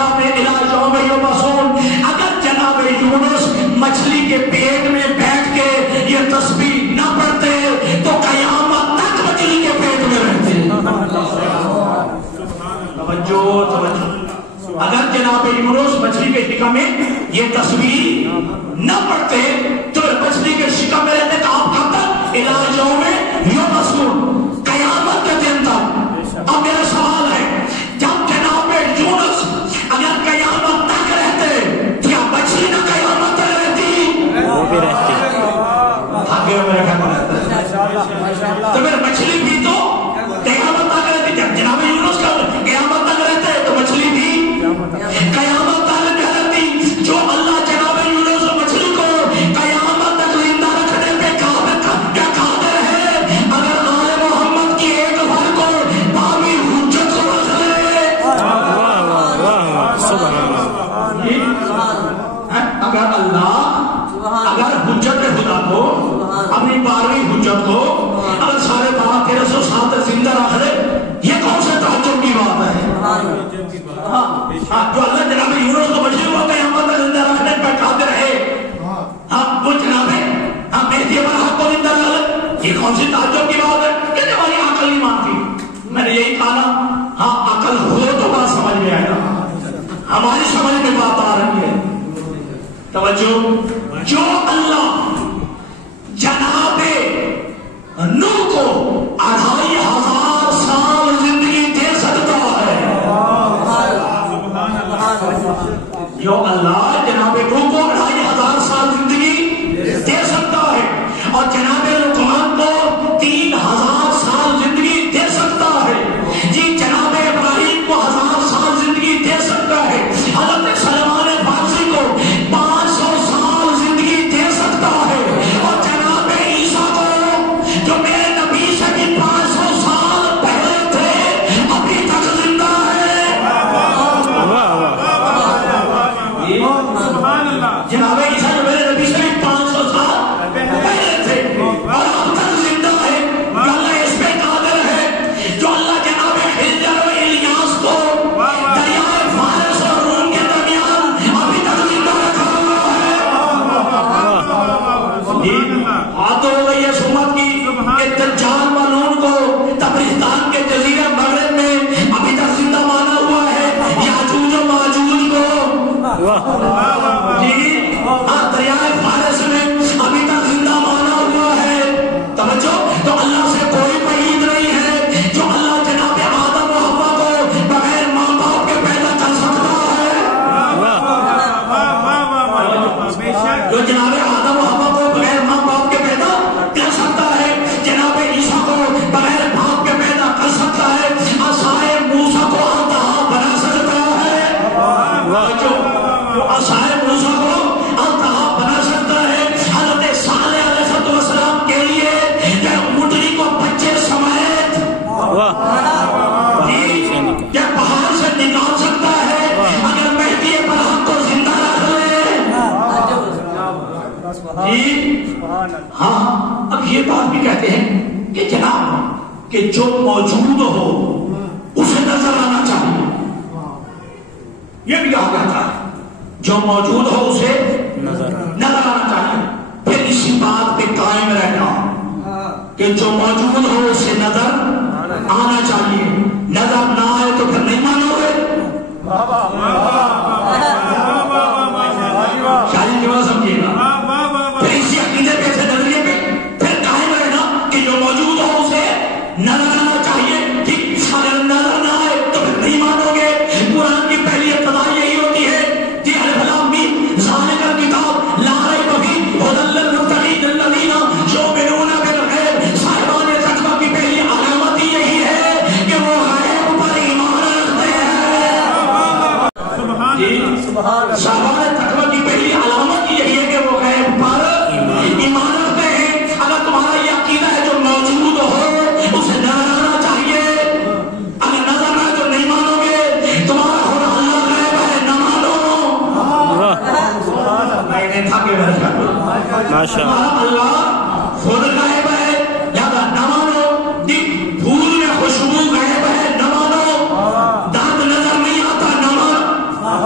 السلام نے الی یوم یبعثون، اگر جناب یونس مچھلی کے پیٹ میں بیٹھ کے یہ تسبیح نہ پڑھتے تو قیامت تک مچھلی کے پیٹ میں رہتے۔ توجہ، اگر جناب یونس مچھلی کے شکم میں یہ تسبیح نہ پڑھتے تو مچھلی کے شکم میں رہتے کب تک؟ الی یوم یبعثون، قیامت کے دن تک۔ اب میرا سوال ہے، جب جناب یونس اگر قیامت تک رہتے، کیا مچھلی نہ قیامت تک رہتی؟ وہ بھی رہتی۔ آگے میرے خیال تو پھر مچھلی بھی تو قیامت تک رہتی۔ جب جناب یونس کا قیامت تک رہتے تو مچھلی بھی قیامت تک رہتی۔ جو اللہ جناب یونس اور مچھلی کو قیامت تک زندہ رکھنے پہ قادر ہے، اگر آل محمد کی ایک بھر کو باوی حجت سمجھ لے، اگر اللہ اگر حجت خدا کو اپنی 12ویں حجت کو اگر سارے 1307 زندہ رکھ لے، یہ کون سے تعجب کی بات ہے؟ جو اللہ جناب یونس کو مچھلی کو قیامت تک زندہ رکھنے پہ قادر ہے، وہ جناب مہدی برحق کو زندہ رکھ لے، یہ کون سی تعجب کی بات ہے؟ کہ ہماری عقل نہیں مانتی۔ میں نے یہی کہا نا، ہاں عقل ہو تو بات سمجھ میں آئے گا، ہماری سمجھ میں بات آ رہی ہے۔ توجہ، جو اللہ جناب نوح کو 2500 سال زندگی دے سکتا ہے، جو اللہ جناب نوح کو 2500 سال زندگی دے سکتا ہے، اور جناب لقمان کو 3000 سال زندگی دے سکتا ہے، جی جناب ابراہیم کو 1000 سال زندگی دے سکتا ہے، حضرت سلمان فارسی کو 500 سال زندگی دے سکتا ہے، اور جناب عیسیٰ کو جو میرے نبی سے بھی 500 سال پہلے تھے ابھی تک زندہ ہے۔ جناب عیسیٰ جو میرے نبی سے بھی 500 سال پہلے تھے اور اب تک زندہ ہے، اللہ اس پہ قادر ہے۔ جو اللہ جناب حجر و الیاس کو دریائے فارس اور روم کے درمیان ابھی تک زندہ رکھا ہوا ہے۔ بات ہو گئی ہے سمت کی کہ دجال ملعون کو تبرستان کے جزیرہ مغرب میں ابھی تک زندہ مانا ہوا ہے، یاجوج و ماجوج کو دریائے فارس میں ابھی تک زندہ مانا ہوا ہے۔ توجہ، تو اللہ سے کوئی بعید نہیں ہے، جو اللہ جناب آدم و حوا کو بغیر ماں باپ کے پیدا کر سکتا ہے، جو جناب آدم و حوا کو بغیر ماں باپ کے پیدا کر سکتا ہے، جناب عیسیٰ کو بغیر باپ کے پیدا کر سکتا ہے، عصائے موسیٰ کو انتہا بنا سکتا ہے، جو عصائے موسیٰ کو انتہا بنا سکتا ہے۔ حضرت صالح علیہ السلام کے لیے اونٹنی کو بچے سمیت پہاڑ سے نکال سکتا ہے، اگر مہدی برحق کو زندہ رکھ لے۔ ہاں، اب یہ بات بھی کہتے ہیں کہ جناب کہ جو موجود ہو اسے نظر آنا چاہیے، یہ بھی کہا جاتا ہے جو موجود ہو اسے نظر آنا چاہیے۔ پھر اسی بات پہ قائم رہنا کہ جو موجود ہو اسے نظر آنا چاہیے، نظر نہ آئے تو پھر نہیں مانو گے۔ شاید کی بات سمجھیے گا، پھر اسی عقیدے پہ سے نظریے پہ پھر قائم رہنا کہ جو موجود ہو اسے نظر آنا چاہیے، ٹھیک، اگر نظر نہ آئے تو پھر نہیں مانو گے۔ قرآن کی پہلی ابتدا یہی ہوتی ہے، جی الف لام میم، ذالک الکتاب لا ریب فیہ ھدی للمتقین الذین یؤمنون بالغیب۔ صاحبان تقویٰ کی پہلی علامت یہی ہے کہ وہ غیب پر ایمان رکھتے ہیں۔ صاحبان تقویٰ کی پہلی علامت یہی ہے کہ وہ غیب پر ایمان رکھتے ہیں۔ اگر تمہارا یہ عقیدہ ہے جو موجود ہو اسے نظر آنا چاہیے، اگر نظر نہ آئے تو نہیں مانو گے، تمہارا خدا اللہ غیب ہے، نہ مانو۔ اللہ خود غیب ہے، لہذا نہ مانو۔ پھول میں خوشبو غیب ہے، نہ مانو۔ دانت نظر نہیں آتا، نہ مانو۔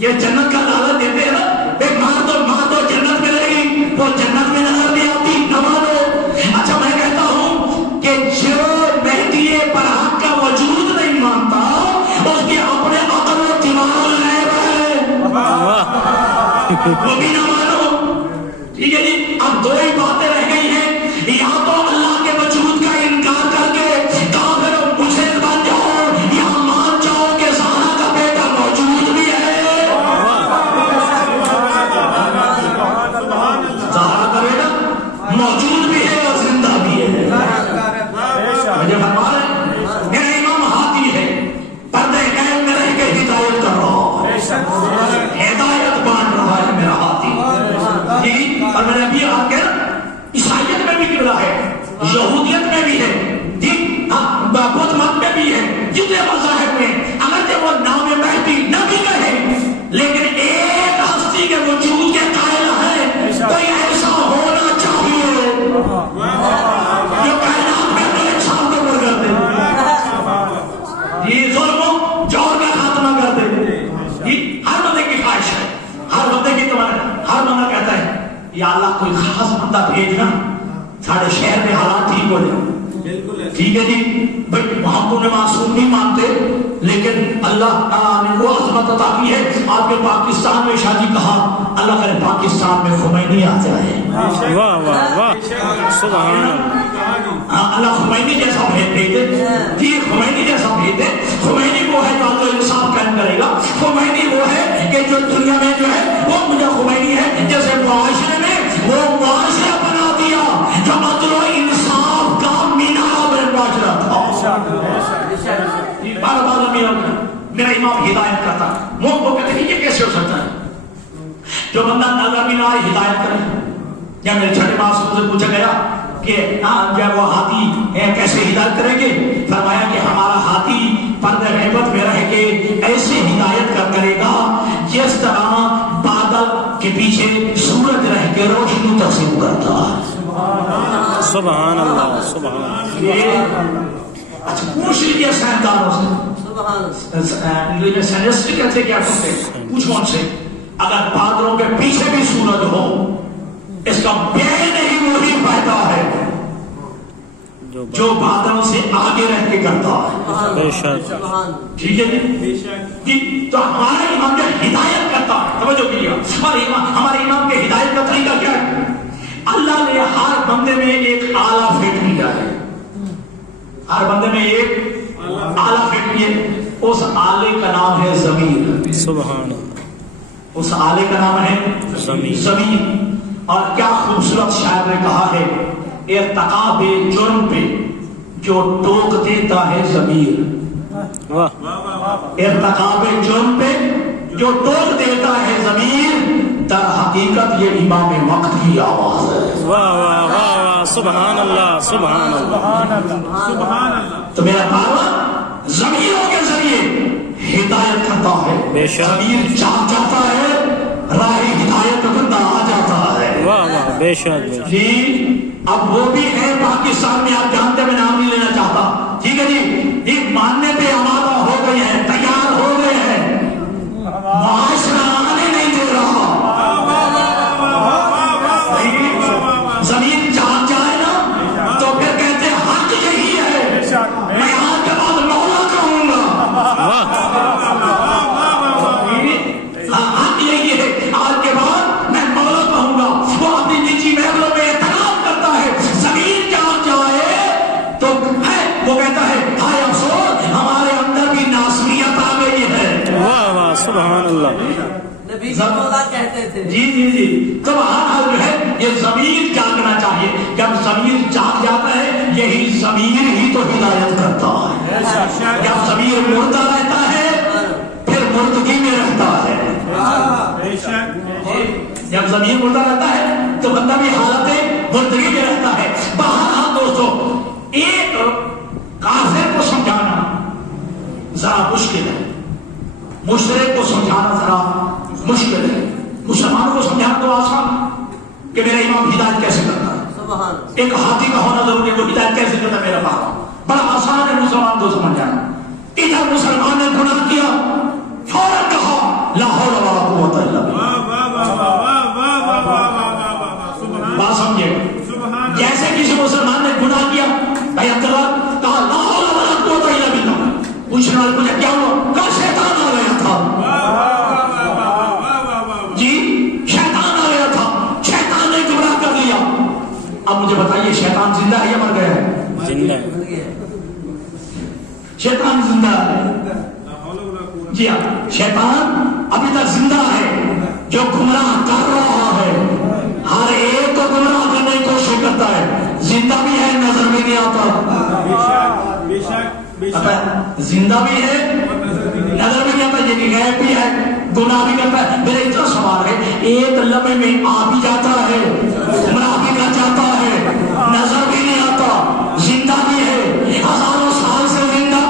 یہ جنت کا لالچ دیتے ہیں نا، ایک مار دو جنت ملے گی، وہ جنت میں نظر نہیں آتی، نہ مانو۔ اچھا میں کہتا ہوں کہ جو مہدی برحق کا وجود نہیں مانتا اس کے اپنے عقل و دماغ غائب ہے، وہ بھی نہ مانو۔ ٹھیک ہے جی، اب دو ہی باتیں رہ گئی ہیں، یا تو اللہ کے وجود کا انکار کر کے کافر و مشرک بن جاؤ، یا مان جاؤ کہ زہرا کا بیٹا موجود بھی ہے، زہرا کا بیٹا موجود بھی ہے اور زندہ بھی ہے۔ مجھے فرما رہے ہیں میرا امام ہاتھی ہے، پردے قائم میں رہ کے ہدایت کر رہا ہے، ہدایت بان رہا ہے میرا ہاتھی جی۔ اور میں نے ابھی آپ کہا عیسائیت میں بھی قبلہ ہے، یہودیت میں بھی ہے جی، بدھ مت میں بھی ہے، جتنے مذاہب میں اگرچہ وہ نام مہدی نبی کہے لیکن ایک ہستی کے وجود کے قائل ہے، کوئی ایسا ہونا چاہیے جو کائنات میں تو ایک شام کو پر کر دے جی، ظلم و جور کا خاتمہ کر دے جی۔ ہر بندے کی خواہش ہے، ہر بندے کی تمہارا، ہر بندہ کہتا ہے یا اللہ کوئی خاص بندہ بھیجنا سارے شہر میں حالات ٹھیک ہو جائے۔ ٹھیک ہے جی بھائی، محمد نے معصوم نہیں مانتے لیکن اللہ نے وہ عظمت عطا کی ہے، آپ کے پاکستان میں شادی کہا اللہ کرے پاکستان میں خمینی آ جائے، واہ واہ واہ سبحان اللہ، اللہ خمینی جیسا بھیجے جی، خمینی جیسا بھیجے۔ خمینی وہ ہے جو انصاف قائم کرے گا، خمینی وہ ہے کہ جو دنیا میں جو ہے وہ مجھے خمینی ہے جیسے معاشرے میں وہ معاشرہ بنا دیا جو عدل و انصاف کا مینار معاشرہ تھا۔ بار بار میرا امام ہدایت کرتا، وہ کہتے ہیں یہ کیسے ہو سکتا ہے جو بندہ اللہ مینار ہدایت کرے؟ یا میرے چھٹے معصوم سے پوچھا گیا کہ جب وہ ہاتھی کیسے ہدایت کریں گے؟ فرمایا کہ ہمارا ہاتھی پردہ غیبت میں رہ کے ایسے ہدایت کرے گا جس طرح بادل کے پیچھے سورج رہ کے روشنی تقسیم کرتا ہے۔ سبحان اللہ سبحان اللہ۔ اچھا پوچھ لیجیے سائنسدانوں سے، انگلش میں سائنسٹ کہتے کیا کرتے، پوچھو ان سے اگر بادلوں کے پیچھے بھی سورج ہو اس کا بے نہیں وہی فائدہ ہے جو بادلوں سے آگے رہ کے کرتا ہے۔ بے شک ٹھیک ہے جی، تو ہمارا امام جو ہدایت کرتا ہے، توجہ کیجیے، ہمارے امام کے ہدایت کا طریقہ کیا ہے؟ اللہ نے ہر بندے میں ایک آلہ فٹ کیا ہے، ہر بندے میں ایک آلہ فٹ کیا، اس آلے کا نام ہے ضمیر۔ سبحان اللہ، اس آلے کا نام ہے ضمیر۔ اور کیا خوبصورت شاعر نے کہا ہے، ارتقاب جرم پہ جو ٹوک دیتا ہے ضمیر، ارتقاب جرم پہ جو ٹوک دیتا ہے ضمیر، در حقیقت یہ امام وقت کی آواز ہے۔ واہ واہ واہ واہ سبحان اللہ سبحان اللہ سبحان اللہ۔ تو میرا بابا ضمیروں کے ذریعے ہدایت کرتا ہے، ضمیر جاگ جاتا ہے، راہ ہدایت بندہ آ جاتا ہے۔ واہ واہ بے شک جی۔ اب وہ بھی ہے پاکستان میں، آپ جانتے میں نام نہیں لینا چاہتا، ٹھیک ہے جی، ماننے پہ آمادہ ہو گئے ہیں، تیار ہو گئے ہیں، معاشرہ آنے نہیں دے رہا۔ زمین جاگ جائے نا تو پھر کہتے ہیں حق یہی ہے، میں آج کے بعد مولا کہوں گا، حق یہی ہے، آج کے بعد میں مولا کہوں گا۔ وہ اپنی نجی محفلوں میں اعتراف کرتا ہے، زمین جاگ جائے تو وہ کہتا ہے ہائے افسوس ہمارے اندر بھی ناصریت آ گئی ہے۔ واہ واہ سبحان اللہ۔ نبی کی مولا کہتے تھے جی جی جی، تو ہر جو ہے یہ ضمیر جاگنا چاہیے، جب ضمیر جاگ جاتا ہے یہی ضمیر ہی تو ہدایت کرتا ہے۔ جب ضمیر مردہ رہتا ہے پھر مردگی میں رہتا ہے، جب ضمیر مردہ رہتا ہے تو بندہ بھی حالت مردگی میں رہتا ہے۔ بہرحال دوستو، ایک کافر کو سمجھانا ذرا مشکل ہے، مشرک کو سمجھانا ذرا مشکل ہے، مسلمانوں کو سمجھانا تو آسان کہ میرا امام ہدایت کیسے کرتا ہے، ایک ہاتھی کا ہونا ضروری ہے، وہ ہدایت کیسے کرتا ہے میرا باپ، بڑا آسان ہے مسلمان کو سمجھانا۔ ادھر مسلمان نے گناہ کیا، فوراً کہا لا حول ولا قوت الا باللہ. بات سمجھے؟ جیسے کسی مسلمان نے گناہ کیا بھائی عبداللہ کہا لا حول ولا قوت الا باللہ. پوچھنے والے مجھے کیا ہوا؟ کہا شیطان آ گیا تھا. جی شیطان آ گیا تھا, شیطان نے گمراہ کر لیا. اب مجھے بتائیے شیطان زندہ ہے یا مر گیا ہے؟ زندہ. شیطان زندہ ہے. جی ہاں شیطان ابھی تک زندہ ہے جو گمراہ کر رہا ہے. ہر ایک کو گمراہ کرنے کی کوشش کرتا ہے. زندہ بھی ہے نظر میں نہیں آتا. زندہ بھی ہے نظر میں نہیں آتا. یہ غیب بھی ہے گناہ بھی کرتا ہے. میرا اتنا سوال ہے ایک لمحے میں آ بھی جاتا ہے گمراہ بھی کر جاتا ہے نظر بھی نہیں آتا زندہ بھی ہے ہزاروں سال سے زندہ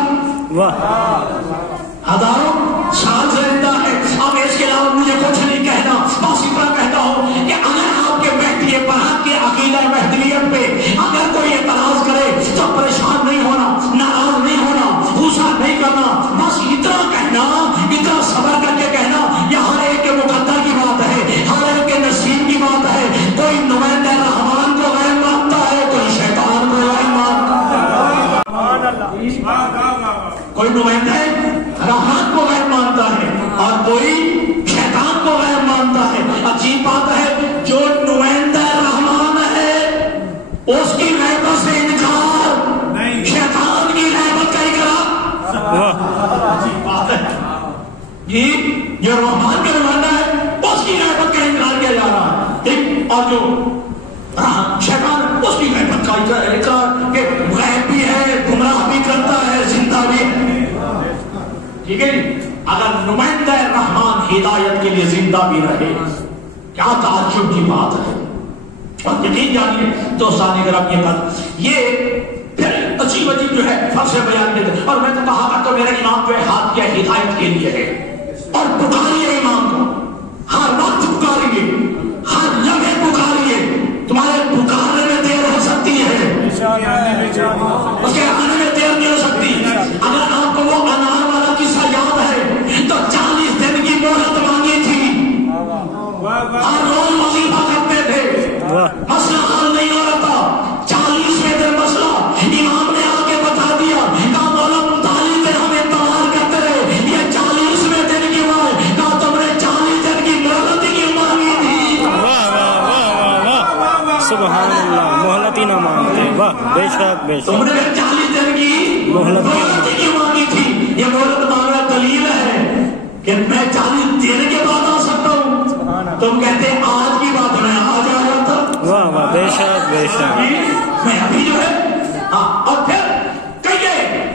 ہزاروں سال سے زندہ ہے. اب اس کے علاوہ مجھے کچھ نہیں کہنا بس اتنا کہتا ہوں کہ اگر آپ کے مہدی پناہ کے عقیدہ مہدویت پہ اگر کوئی اعتراض کرے تو پریشان نہیں ہونا ناراض نہیں ہونا غصہ نہیں کرنا. بس اتنا کہنا اتنا صبر کر کے کہنا یہ ہر ایک کے مقدر کی بات ہے ہر ایک کے نصیب کی بات ہے. کوئی نمائندہ رحمان کو غیر مانتا ہے کوئی شیطان کو غیر مانتا ہے. کوئی نمائندہ رحمان کو غیر مانتا ہے اور کوئی شیطان کو غیر مانتا ہے. عجیب بات ہے جو نمائندہ رحمان ہے اس کی غیبت سے انکار شیطان کی غیبت کا اقرار. عجیب بات ہے جی جو رحمان کا نمائندہ ہے اس کی غیبت کا انکار کیا جا رہا ہے اور جو شیطان اس کی غیبت کا اقرار کہ غیب بھی ہے گمراہ بھی کرتا ہے زندہ بھی ہے. ٹھیک ہے. اگر نمائندہ رحمان ہدایت کے لیے زندہ بھی رہے کیا تعجب کی بات ہے. اور یقین جانیے دوستان اگر یہ پھر عجیب عجیب جو ہے فرض بیان کے تھے. اور میں تو کہا کرتا ہوں میرا امام جو ہے ہاتھ کیا ہدایت کے لیے ہے اور پکاریے امام کو ہر وقت پکاریے ہر لمحے پکاریے. تمہارے پکارنے میں دیر ہو سکتی ہے اس کے آنے میں دیر نہیں ہو سکتی. اگر آپ کو وہ انار والا قصہ یاد ہے تو 40 دن کی مہلت مانگی تھی ہر روز وظیفہ کرتے تھے مسئلہ حل نہیں ہو رہا تھا. 40ویں دن مسئلہ امام نے آ کے بتا دیا کہا مولا 39 دن ہم انتظار کرتے رہے یہ 40ویں دن کی بات کہا تم نے 40 دن کی مہلت کیوں مانگی تھی. سبحان اللہ مہلت ہی نہ مانگتے. واہ بے شک بے شک. تم نے 40 دن کی مہلت کیوں مانگی تھی. یہ مہلت مانگنا دلیل ہے کہ میں 40 دن کے بعد آ سکتا ہوں. تم کہتے آج کی بات میں آج آ جاتا. واہ واہ بے شک بے شک. میں ابھی جو ہے اور پھر کہیے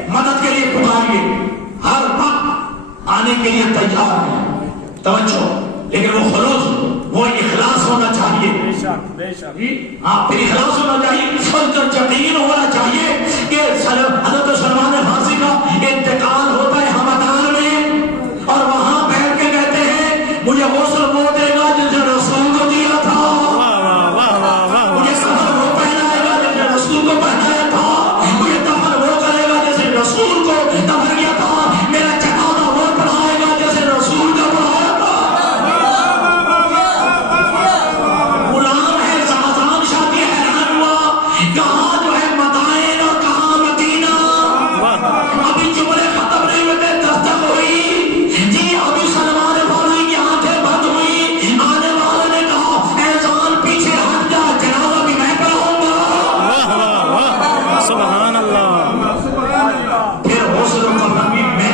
مدد کے لیے پکاریے ہر وقت آنے کے لیے تیار ہے. توجہ لیکن وہ خلوص وہ اخلاص ہونا چاہیے. ہاں پھر اخلاص ہونا چاہیے اور یقین ہونا چاہیے کہ حضرت سلمان فارسی کا انتقال ہوتا ہے ہمدان میں اور وہاں بیٹھ کے کہتے ہیں مجھے غسل وہ دے گا جس نے رسول کو دیا تھا مجھے سفر وہ پہنائے گا جس نے رسول کو پہنایا تھا مجھے دفن وہ کرے گا جس نے رسول کو دفن کیا تھا میرا چٹانا وہ پڑھائے گا جس نے رسول کو پڑھایا تھا. غلام ہے زعفران شادی حیران ہوا کہاں جو ہے مدائن اور کہاں مدینہ. ابھی جملے ختم نہیں ہوئے تھے دستک ہوئی جی ابھی سلمان فارسی کی آنکھیں بند ہوئی. آنے والے نے کہا احسان پیچھے ہٹ جا جنازہ بھی میں پڑھاؤں گا. سبحان اللہ. پھر غسل و کفن بھی میں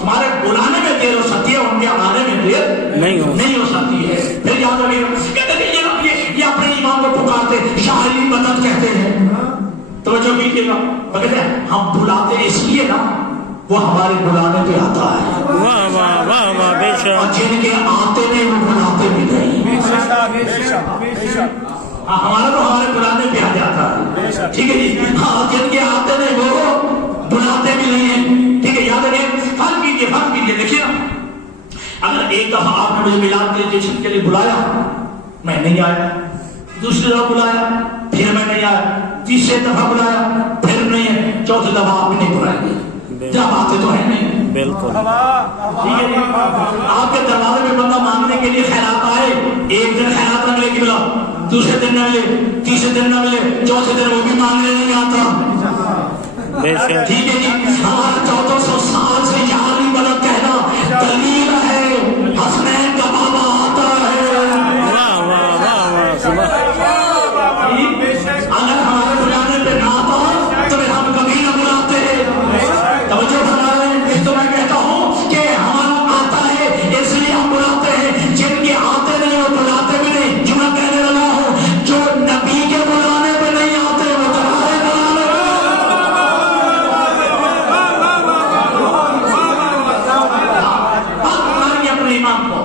تمہارے بلانے میں دیر ہو سکتی ہے ان کے آنے میں دیر نہیں ہو سکتی ہے. پھر یاد رکھیے یہ اپنے امام کو پکارتے شاعری مدد کہتے ہیں. توجہ کیجیے گا کہتے ہیں ہم بلاتے اس لیے نا وہ ہمارے بلانے پہ آتا ہے واہ واہ واہ واہ بے شک. اور جن کے آتے نہیں وہ بلاتے بھی نہیں. ہمارا تو ہمارے بلانے پہ آ جاتا ہے. ٹھیک ہے جی. ہاں جن کے آتے نہیں وہ بلاتے بھی نہیں ہیں. ٹھیک ہے یاد رکھیں فرق کیجیے دیکھیے نا اگر ایک دفعہ آپ نے مجھے میلاد کے جشن کے لیے بلایا میں نہیں آیا. دوسری دفعہ بلایا پھر میں نہیں آیا. تیسری دفعہ بلایا پھر نہیں ہے. چوتھی دفعہ آپ نہیں بلائیں گے جب آتے تو ہے نہیں. بالکل ٹھیک ہے جی؟ آپ کے دروازے میں بندہ مانگنے کے لیے خیرات آئے، ایک دن خیرات نہ ملے کہ ملا، دوسرے دن نہ ملے، تیسرے دن نہ ملے، چوتھے دن وہ بھی مانگنے نہیں آتا، بے شک ٹھیک ہے جی؟ ہمارا 1400 سال سے جعلی بلد کہنا دلیل ہے، حسنین کا بابا آتا ہے۔ واہ واہ واہ واہ سبحان اگر ہمارے بلانے پہ نہ آتا تو ہم کبھی نہ بلاتے۔ توجہ فرما رہے ہیں؟ تو میں کہتا ہوں کہ ہمارا آتا ہے اس لیے ہم بلاتے ہیں، جن کے آتے نہیں وہ بلاتے بھی نہیں۔ جو میں کہنے لگا ہوں، جو نبی کے بلانے پہ نہیں آتے وہ تمہارے بلانے پہ اپنے ایمان کو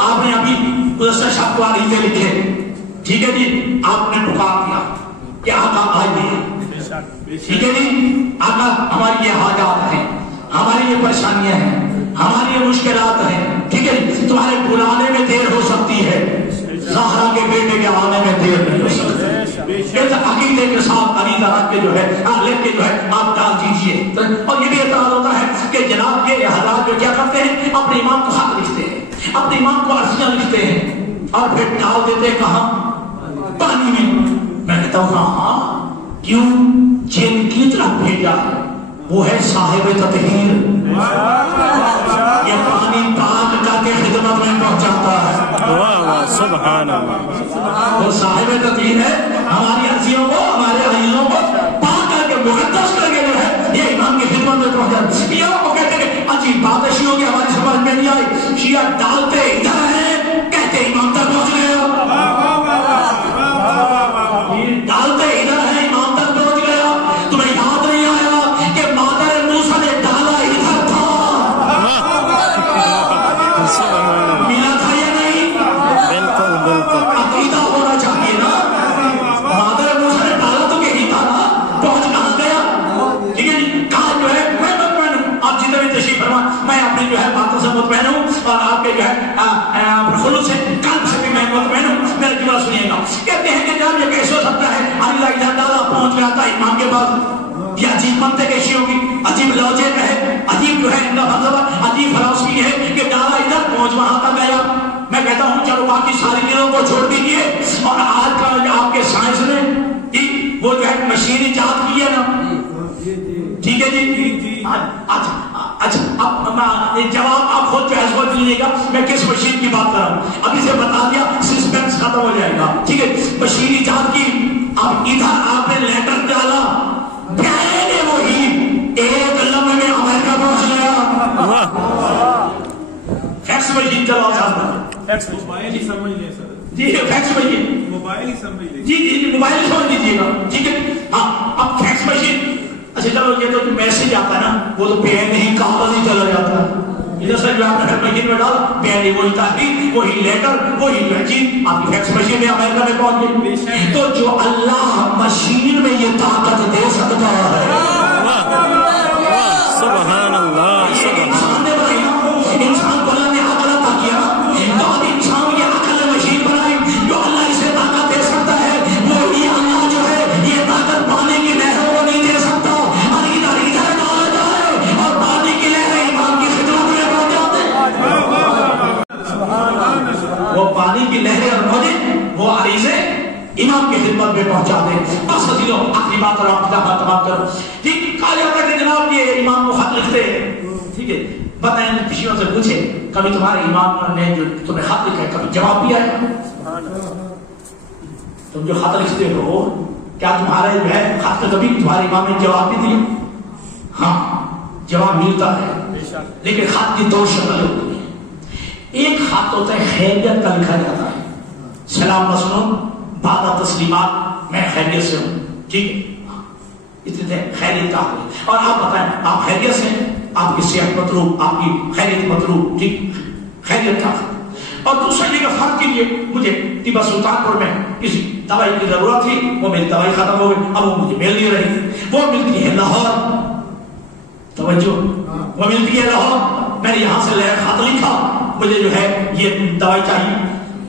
آپ نے ابھی گزشتہ شب کو عریضے لکھے، ٹھیک ہے جی؟ آپ نے پکار دیا کہ آقا آئیے، ٹھیک ہے جی؟ آقا ہماری یہ حاجات ہیں، ہماری یہ پریشانیاں ہیں، ہماری یہ مشکلات ہیں، ٹھیک ہے جی؟ تمہارے بلانے میں دیر ہو سکتی ہے، زہرا کے بیٹے کے آنے میں دیر نہیں ہو سکتی۔ اس عقیدے کے ساتھ عقیدہ رکھ کے جو ہے لکھ کے جو ہے آپ ڈال دیجیے۔ اور یہ بھی اعتراض ہوتا ہے کہ جناب یہ حضرات جو کیا کرتے ہیں، اپنے ایمان کو خط لکھتے ہیں، اپنے ایمان کو عرضیاں لکھتے ہیں اور پھر ڈال دیتے ہیں کہاں؟ پانی میں۔ میں کہتا ہوں ہاں، کیوں؟ جن کی طرف بھیجا ہے وہ ہے صاحب تطہیر، یہ پانی پاک کر کے خدمت میں پہنچاتا ہے۔ واہ واہ سبحان اللہ، وہ صاحب تطہیر ہے، ہماری عرضیوں کو، ہمارے عزیزوں کو پاک کر کے مقدس کر کے جو ہے یہ امام کی خدمت میں پہنچاتا ہے۔ یہ وہ کہتے ہیں کہ عجیب بات ہے، شیعوں کی ہماری سمجھ میں نہیں آئی، شیعہ ڈالتے ادھر ہیں، کہتے امام تک پہنچ گئے، ڈالتے ادھر ہے امام تک پہنچ گیا۔ تمہیں یاد نہیں آیا کہ مادر موسیٰ نے ڈالا ادھر تھا، ملا تھا یا نہیں؟ بالکل بالکل عقیدہ ہونا چاہیے نا، مادر موسیٰ نے ڈالا تو یہی تھا نا، پہنچ کہاں گیا؟ ٹھیک ہے جی؟ کہا جو ہے میں مطمئن ہوں، آپ جتنے بھی تشریف فرما، میں اپنی جو ہے باتوں سے مطمئن ہوں اور آپ کے جو ہے خلوص سے قلب سے بھی میں مطمئن ہوں۔ میرا جملہ سنیے گا، کہتے ہیں کہ جب یہ کیسے ہو سکتا ہے اللہ ادھر ڈالا پہنچ گیا تھا امام کے پاس؟ یہ عجیب منطق ہے شیعوں کی، عجیب لاجک ہے، عجیب جو ہے ان کا فلسفہ، عجیب فلسفی ہے کہ ڈالا ادھر پہنچ وہاں تک گیا۔ میں کہتا ہوں چلو باقی ساری چیزوں کو چھوڑ دیجیے اور آج کا جو آپ کے سائنس نے وہ جو ہے مشین ایجاد کی ہے نا، ٹھیک ہے جی؟ اچھا اب جواب آپ خود جو ہے سوچ لیجیے گا میں کس مشین کی بات کر رہا ہوں، ابھی سے بتا دیا سسپینس ختم ہو جائے گا، ٹھیک ہے؟ مشین ایجاد کی، اب ادھر آپ نے لیٹر ڈالا، پہلے وہی ایک لمحے میں امریکہ پہنچ گیا۔ فیکس مشین چلاؤ صاحب، موبائل ہی سمجھ لیں سر، جی فیکس مشین، موبائل ہی سمجھ لیں، جی جی موبائل سمجھ لیجیے گا، ٹھیک ہے؟ ہاں اب فیکس مشین، اچھا چلو یہ تو میسج آتا ہے نا وہ تو پین نہیں کاغذ ہی چلا جاتا ہے، ادھر سے جو آپ نے فیکس مشین میں ڈالا پین وہی تحریر وہی لیٹر وہی چیز آپ کی فیکس مشین میں امریکہ میں پہنچ گئی۔ تو جو اللہ مشین میں یہ طاقت دے سکتا ہے، سبحان اللہ انسان نے بنائی، انسان کو اللہ نے عقل عطا کیا، تو اب انسان یہ عقل مشین بنائی جو اللہ اسے طاقت دے سکتا ہے، وہی اللہ جو ہے یہ طاقت پانی کی نہروں کو نہیں دے سکتا، ادھر ڈالا جائے اور پانی کی لہریں امام کی خدمت میں پہنچ جاتے ہیں، وہ پانی کی لہریں اور موجیں وہ عریضے امام کی خدمت میں پہنچا دیں۔ بس عزیزوں آخری بات اور آپ تمام کرو، ٹھیک؟ کہا جاتا ہے کہ جناب یہ امام کو خط لکھتے ہیں، ٹھیک ہے؟ بتائیں کشیوں سے پوچھے کبھی تمہارے امام نے جو تمہیں خط لکھا ہے کبھی جواب دیا ہے؟ تم جو خط لکھتے ہو کیا تمہارے جو ہے خط کا کبھی تمہارے امام نے جواب بھی دیا؟ ہاں جواب ملتا ہے، لیکن خط کی دو شکل ہوتی ہیں، ایک خط ہوتا ہے خیریت کا لکھا جاتا ہے، سلام مسنون بعد تسلیمات میں خیریت سے ہوں، ٹھیک ہے؟ اتنے خیریت کا ہے، اور آپ بتائیں آپ خیریت سے ہیں، آپ کی صحت مطلوب، آپ کی خیریت مطلوب، ٹھیک؟ خیریت کا ہے۔ اور دوسرے جگہ فرق کے لیے مجھے ٹیپا سلطان پور میں کسی دوائی کی ضرورت تھی، وہ میری دوائی ختم ہو گئی، اب وہ مجھے مل نہیں رہی، وہ ملتی ہے لاہور، توجہ، وہ ملتی ہے لاہور، میں نے یہاں سے خط لکھا مجھے جو ہے یہ دوائی چاہیے،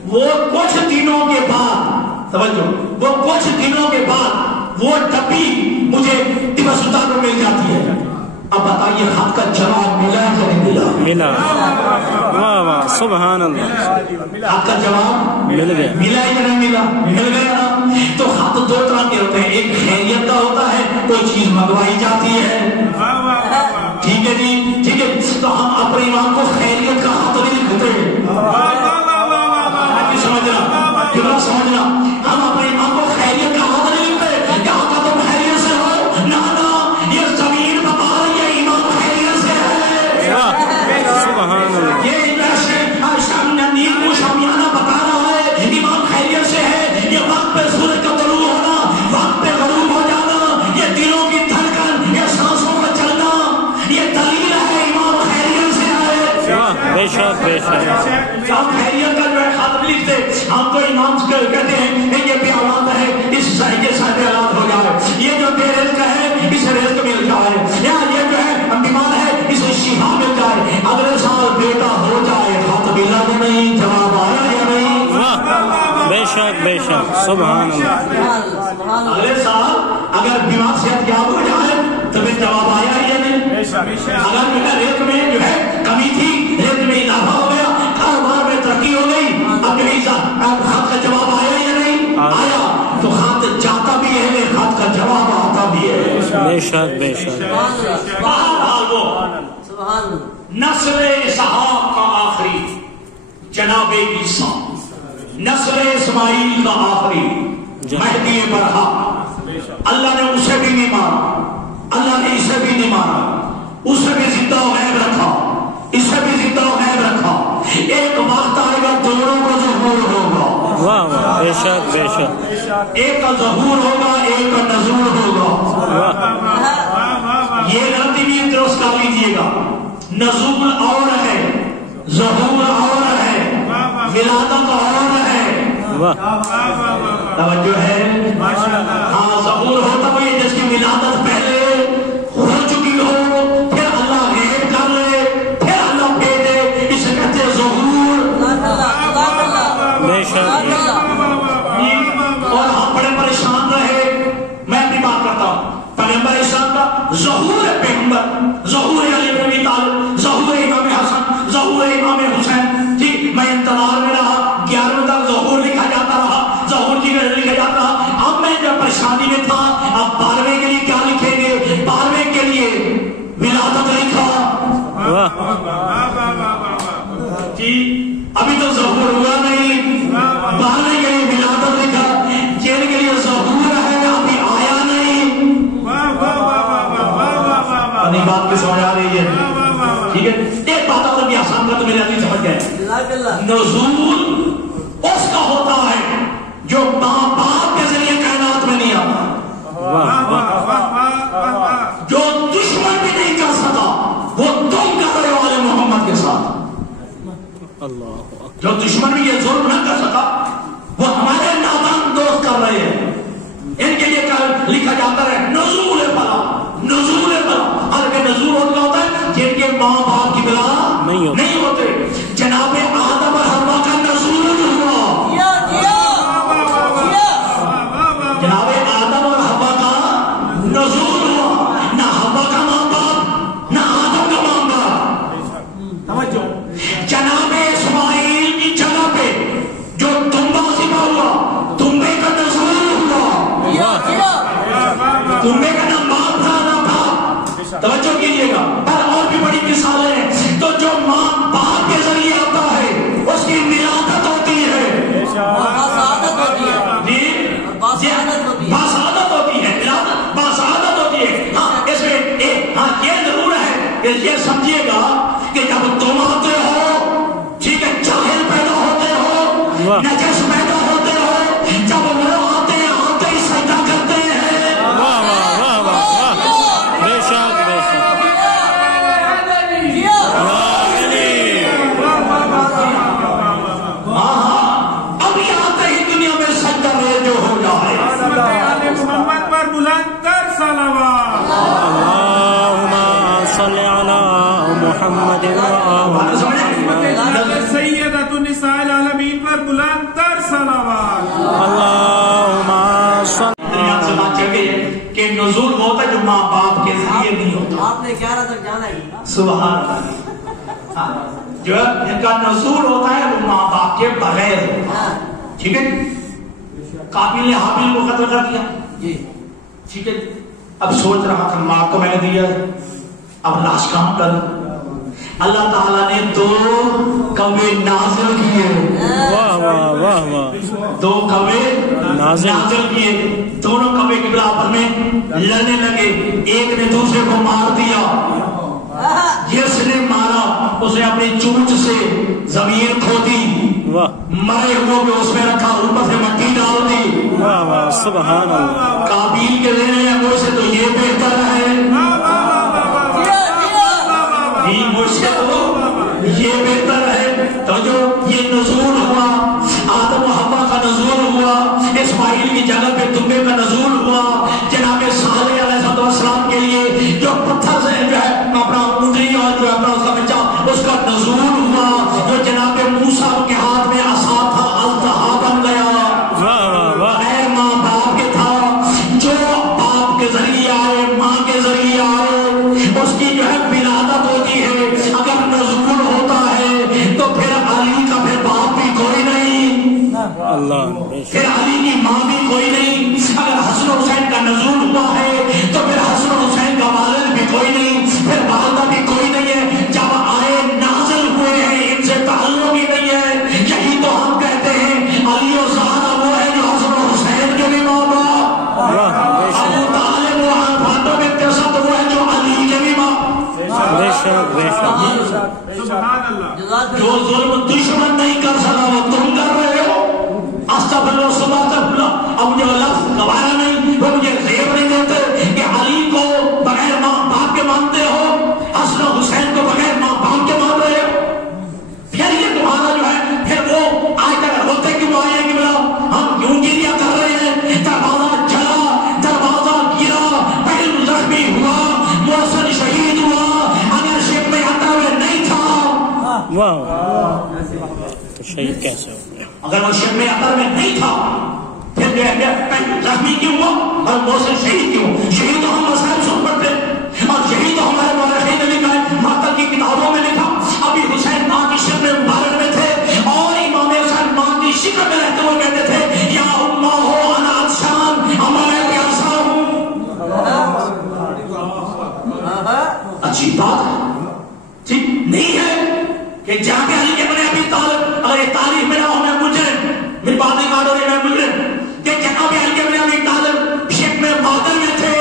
وہ کچھ دنوں کے بعد، توجہ، وہ کچھ دنوں کے بعد وہ ڈبی مجھے ٹیپا سلطان پور مل جاتی ہے، اب بتائیے خط کا جواب ملا یا نہیں ملا؟ ملا. واہ واہ سبحان اللہ. خط کا جواب مل گیا. ملا یا نہیں ملا؟ مل گیا نا. تو خط دو طرح کے ہوتے ہیں، ایک خیریت کا ہوتا ہے، کوئی چیز منگوائی جاتی ہے. ٹھیک ہے جی، ٹھیک ہے. تو ہم اپنے امام کو خیریت کا خط نہیں لکھتے. سمجھنا کیوں سمجھنا، ہم اپنے امام کو خیریت کا خط نہیں لکھتے. کیا ہوتا تم خیریت سے ہو؟ نہ یہ زمین بتا رہی ہے امام خیریت سے ہے. سبحان اللہ. یہ نیل شامیانہ بتا رہا ہے امام خیریت سے ہے. یہ وقت پہ سورج کا طلوع ہونا، وقت پہ غروب ہو جانا، یہ دلوں کی دھڑکن، یہ سانسوں کا چلنا، یہ دلیل ہے امام خیریت سے ہے. بے شک بے شک. ہم خیریت کا جو ہے خط لکھتے، ہم تو امام کہتے ہیں یہ بھی اولاد ہے، اس کے ساتھ اولاد ہو جائے، یہ جو بے رزق ہے اسے رزق مل جائے، یا یہ جو ہے بیمار ہے اسے شفا مل جائے، اگلے سال بیٹا ہو جائے. خط ملا یا نہیں؟ جواب آیا یا نہیں؟ بے شک بے شک. سبحان اللہ. اگلے سال اگر بیمار صحت یاب ہو جائے تو پھر جواب آیا یا نہیں؟ اگر جو ہے رزق میں جو ہے کمی تھی، رزق میں اضافہ ہو گیا، کاروبار میں ترقی ہو گئی، اب یہی خط کا جواب آیا یا نہیں؟ آیا. تو خط جاتا بھی ہے، خط کا جواب آتا بھی ہے. بے شک بے شک. بہرحال وہ نسل اسحاق کا آخری جناب عیسیٰ، نسل اسماعیل کا آخری مہدی برحق، اللہ نے اسے بھی نہیں مارا، اللہ نے اسے بھی نہیں مارا، اسے بھی زندہ و غائب رکھا، اسے بھی زندہ و غائب رکھا. ایک وقت آئے گا دونوں کو ظہور ہوگا. واہ واہ بے شک بے شک. ایک کا ظہور ہوگا، ایک کا نزول ہوگا. یہ غلطی بھی درست کر لیجیے گا، نزول اور ہے، ظہور اور ہے، ولادت اور ہے. توجہ ہے. ہاں ظہور ہوتا ہے جس کی ولادت پہلے ہو چکی ہو، پھر اللہ غیب کر لے، پھر اللہ بھیجے، اسے کہتے ہیں ظہور. بے شک. اور ہم بڑے پریشان رہے. میں بھی بات کرتا ہوں پیغمبر اسلام کا ظہور پیغمبر، ظہور علی بن ابی طالب، ظہور امام حسن، ظہور امام حسین. ٹھیک، میں انتظار میں رہا، 11 تک ظہور لکھا جاتا رہا، ظہور کی لکھا جاتا رہا. اب میں جب پریشانی میں تھا، اب 12ویں کے لیے کیا لکھیں گے؟ 12ویں کے لیے ولادت لکھا. جی ابھی تو ظہور ہوا نہیں، 12ویں کے لیے ولادت لکھا. جن کے لیے ظہور ہے ابھی آیا نہیں. اپنی بات کی سمجھ آ رہی ہے؟ ٹھیک ہے. ایک بات اور بھی آسان کا تو میرے آدمی سمجھ گئے. نزول اس کا ہوتا ہے جو ماں باپ کے ذریعے کائنات میں نہیں آتا، جو دشمن بھی نہیں کر سکا وہ تم کرنے والے محمد کے ساتھ. جو دشمن بھی یہ ظلم نہ کر سکا وہ ہمارے نادان دوست کر رہے ہیں. ان کے لیے لکھا جاتا ہے نزول بلا، نزول بلا. حالانکہ نزول ہوتا ہے جن کے ماں باپ کی بلا نہیں ہوتے. جناب آدم اور حوا کا نزول ہوا، جناب آدم اور حوا کا نزول ہوا. نہ حوا کا ماں باپ نہ آدم کا ماں باپ. جناب اسماعیل کی جگہ پہ جو تمبا سپا ہوا، تمبے کا نزول ہوا. تمبے کا نہ باپ تھا نہ باپ. توجہ کیجیے گا. اور بھی بڑی مثالیں ہیں. تو جو ماں باپ کے ذریعے آتا ہے اس کی ولادت ہوتی ہے، باسعادت ہوتی ہے، باسعادت ہوتی ہے. ہاں اس میں ہاں یہ ضرور ہے کہ یہ سمجھیے گا کہ جب تم آتے ہو، ٹھیک ہے، جاہل پیدا ہوتے ہو، نجس پیدا ہوتے ہو، جب وہ آتے ہی سجدہ کرتے ہیں. بے شک بے شک. ابھی آتے ہی دنیا میں سجدہ جو ہو جائے. محمد پر بلند تر صلوات. اللہم صلی علی محمد سبحان اللہ. ہاں جو ان کا نزول ہوتا ہے وہ ماں باپ کے بغیر ہوتا ہے. ٹھیک ہے. قابل نے حابیل کو قتل کر دیا. جی ٹھیک ہے. اب سوچ رہا تھا ماں کو میں نے دیا اب لاش کام کروں. اللہ تعالیٰ نے 2 کوے نازل کیے. واہ واہ واہ واہ. 2 کوے نازل کیے. دونوں کوے قبلہ آپس میں لڑنے لگے. ایک نے دوسرے کو مار دیا. جس نے مارا اس نے اپنی چونچ سے زمین کھودی, مرے ہوئے کو اس میں رکھا, اوپر سے مٹی ڈال دی. واہ واہ سبحان اللہ. قابیل کے لینے مجھ سے تو یہ بہتر ہے, مجھ سے تو یہ بہتر ہے. تو جو یہ نزول ہوا, آدم و حوا کا نزول ہوا, اسماعیل کی جگہ پہ دمبے کا نزول ہوا, جناب صالح علیہ السلام کے لیے جو پتھر سے جو ہے اپنا اونٹنی اور جو اپنا اس کا بچہ اس کا نزول ہوا, جو جناب موسیٰ کے ہاتھ میں عصا تھا التہا بن گیا. غیر ماں باپ کے تھا, جو باپ کے ذریعے آئے ماں کے ذریعے آئے اس کی جو ہے ولادت ہوتی ہے. اگر نزول ہوتا ہے تو پھر علی کا پھر باپ بھی کوئی نہیں, پھر علی کی ماں بھی کوئی نہیں. اگر حسن حسین کا نزول ہوا ہے تو پھر حسن حسین کا والد بھی کوئی نہیں, پھر والدہ بھی کوئی نہیں ہے. جب آئے نازل ہوئے ہیں ان سے تعلق ہی نہیں ہے. یہی تو ہم کہتے ہیں علی و زہرا وہ ہے جو حسن حسین کے بھی ماں باپ, ابو طالب و فاطمہ بنت اسد وہ ہے جو علی کے بھی ماں. جو ظلم دشمن نہیں کر سکا وہ تم کر رہے ہو. استغفر اللہ استغفر اللہ. اب مجھے لفظ گوارا نہیں, وہ مجھے زیب نہیں دیتے کہ علی کو بغیر ماں باپ کے مانتے ہو, حسن حسین کو بغیر ماں باپ کے مان رہے ہو. پھر یہ تمہارا جو ہے پھر وہ آج تک ہوتے کیوں آئے کہ بلا ہم کیوں گریا کر رہے ہیں. دروازہ جلا, دروازہ گرا, پہلو زخمی ہوا, محسن شہید ہوا. اگر شب میں میں نہیں تھا تو شہید کیسے ہو گیا؟ اگر وہ شب میں نہیں تھا پھر جو ہے پہلو زخمی کیوں ہوا اور محسن شہید کیوں؟ شہید تو ہم مسائل سن پڑتے اور شہید تو ہمارے مورخین نے لکھا ہے, ماتل کی کتابوں میں لکھا. ابھی حسین ماں کی شکل میں مبارک میں تھے اور امام حسین ماں کی شکل میں رہتے ہوئے کہتے تھے یا اماں ہو انا عطشان, اما میں پیاسا ہوں. اچھی بات ہے, ٹھیک نہیں ہے کہ جا کے علی ابن ابی طالب اگر یہ تاریخ میں نہ ہو میں مجرم, میری بات نہیں کاٹو رہی میں مجرم, کہ جناب علی ابن ابی طالب شک میں بادل میں تھے,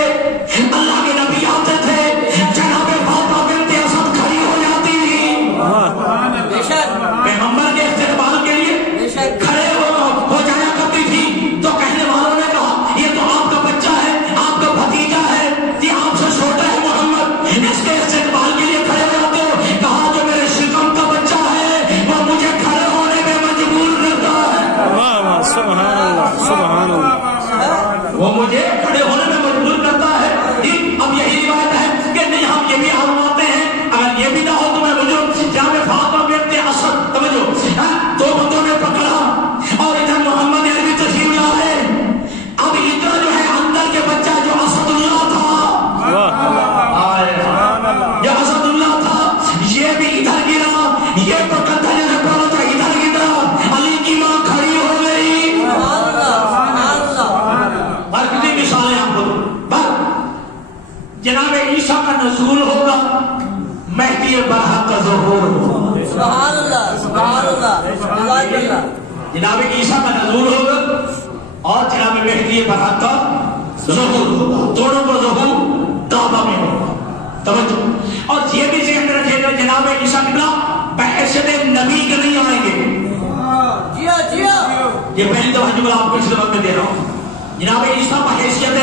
اللہ کے نبی آتے تھے, جناب فاطمہ بنت اسد کھڑی ہو جاتی تھی پیغمبر کے استقبال کے لیے کھڑے ہو جایا کرتی تھی. تو کہنے والوں نے کہا یہ تو آپ کا بچہ ہے, آپ کا بھتیجا ہے, یہ آپ سے چھوٹا ہے محمد, اس کے استقبال کے لیے کھڑے ہو جاتے ہو. کہا جو میرے شکم کا بچہ ہے وہ مجھے کھڑے ہونے میں مجبور کرتا ہے. سبحان اللہ سبحان اللہ. وہ مجھے کھڑے ہونے میں مجبور کرتا ہے. اب یہی روایت ہے کہ نہیں ہم یہ بھی آزماتے ہیں, اگر یہ بھی نہ ہو تو میں مجھے جہاں میں فاطمہ بنت اسد سمجھو 2 بندوں نے پکڑا اور ادھر محمد عربی تشریف لائے. اب ادھر جو ہے اندر کے بچہ جو اسد اللہ تھا, یہ اسد اللہ تھا, یہ بھی ادھر گرا, یہ پکڑتا جیسے پڑا تھا ادھر گرا, علی کی ماں کھڑی ہو گئی. اور کتنی مثالیں آپ کو جناب عیسیٰ کا نزول ہوگا, مہدی برحق کا ظہور ہوگا. سبحان اللہ سبحان اللہ. جناب عیسیٰ کا نزول ہوگا اور جناب مہدی برحق کا ظہور ہوگا. دونوں کو ظہور کعبہ میں ہوگا. توجہ, اور یہ بھی ذہن میں رکھیے گا جناب عیسیٰ قبلہ بحیثیت نبی کے نہیں آئیں گے. یہ پہلی دفعہ جملہ آپ کو اس وقت میں دے رہا ہوں. جناب عیسیٰ بحیثیت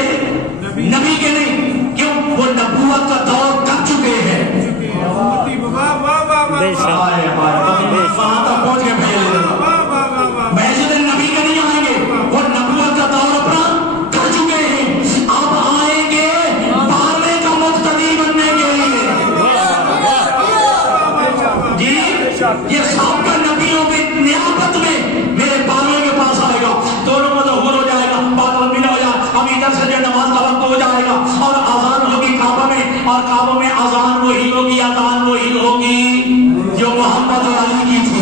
نبی کے نہیں, کیوں وہ نبوت کا دور کر چکے ہیں. بحیثیت نبی کے نہیں آئیں گے, وہ نبوت کا دور اپنا کر چکے ہیں. اب آئیں گے بارے کا مقتدی بننے کے لیے. جی یہ سابقہ نبیوں کی نیابت میں میرے بالوں کے پاس آئے گا, دونوں کو ظہور ہو جائے گا, بات لمبی نہ ہو جائے, اب ادھر سے جو نماز کا وقت ہو جائے گا اور آزان ہوگی کعبہ میں, اور کعبوں میں اذان وہی ہوگی، اذان وہی ہوگی جو محمد اور علی کی تھی۔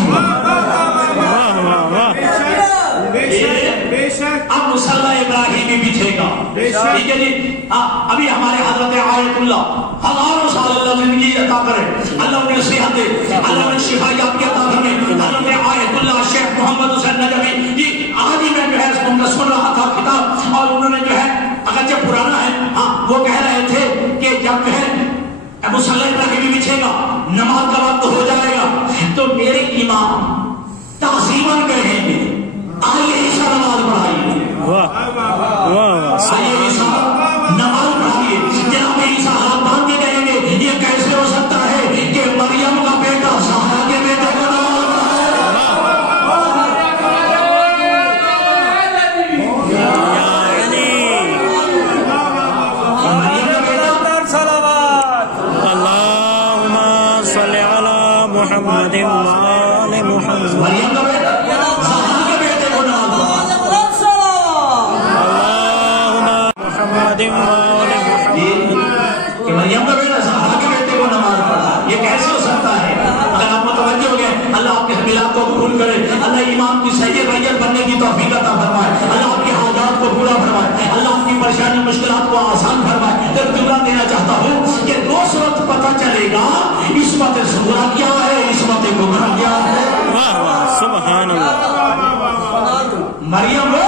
اب مصلی ابراہیمی بچھے گا، ٹھیک ہے جی۔ ابھی ہمارے حضرت آیت اللہ ہزاروں سال اللہ زندگی عطا کرے، اللہ انہیں صحت دے، اللہ انہیں شفا یابی عطا کرے۔ حضرت آیت اللہ شیخ محمد حسین نجوی جی، آج ہی میں جو ہے ان کا سن رہا تھا کتاب، اور انہوں نے جو ہے اگرچہ پرانا ہے وہ کہہ رہے تھے کہ جب جو ہے مصلی ابراہیمی بچھے گا، نماز کا وقت ہو جائے گا، تو میرے امام تعظیماً کہیں گے آئیے عیسیٰ نماز پڑھائیے، آئیے عیسیٰ نماز پڑھائیے۔ جناب عیسیٰ ہاتھ باندھ کے کہیں گے یہ کیسے ہو سکتا ہے کہ مریم کا بیٹا زہرا کے بیٹے کو نماز محمد وآل محمد، مریم کا بیٹا زہرا کے بیٹے کو نماز محمد وآل کہ مریم کا بیٹا زہرا کے بیٹے کو نماز پڑھا، یہ کیسے ہو سکتا ہے؟ اگر آپ متوجہ ہو گئے، اللہ آپ کے حملات کو قبول کرے، اللہ امام کی صحیح ریت بننے کی توفیق عطا فرمائے، اللہ آپ کی حاجات کو پورا فرمائے، اللہ آپ کی پریشانی مشکلات کو آسان فرمائے۔ ایک جملہ دینا چاہتا ہوں کہ دوست وقت پتہ چلے گا عصمت صغریٰ کیا ہے، عصمت کبریٰ کیا ہے۔ سبحان اللہ، مریم وہ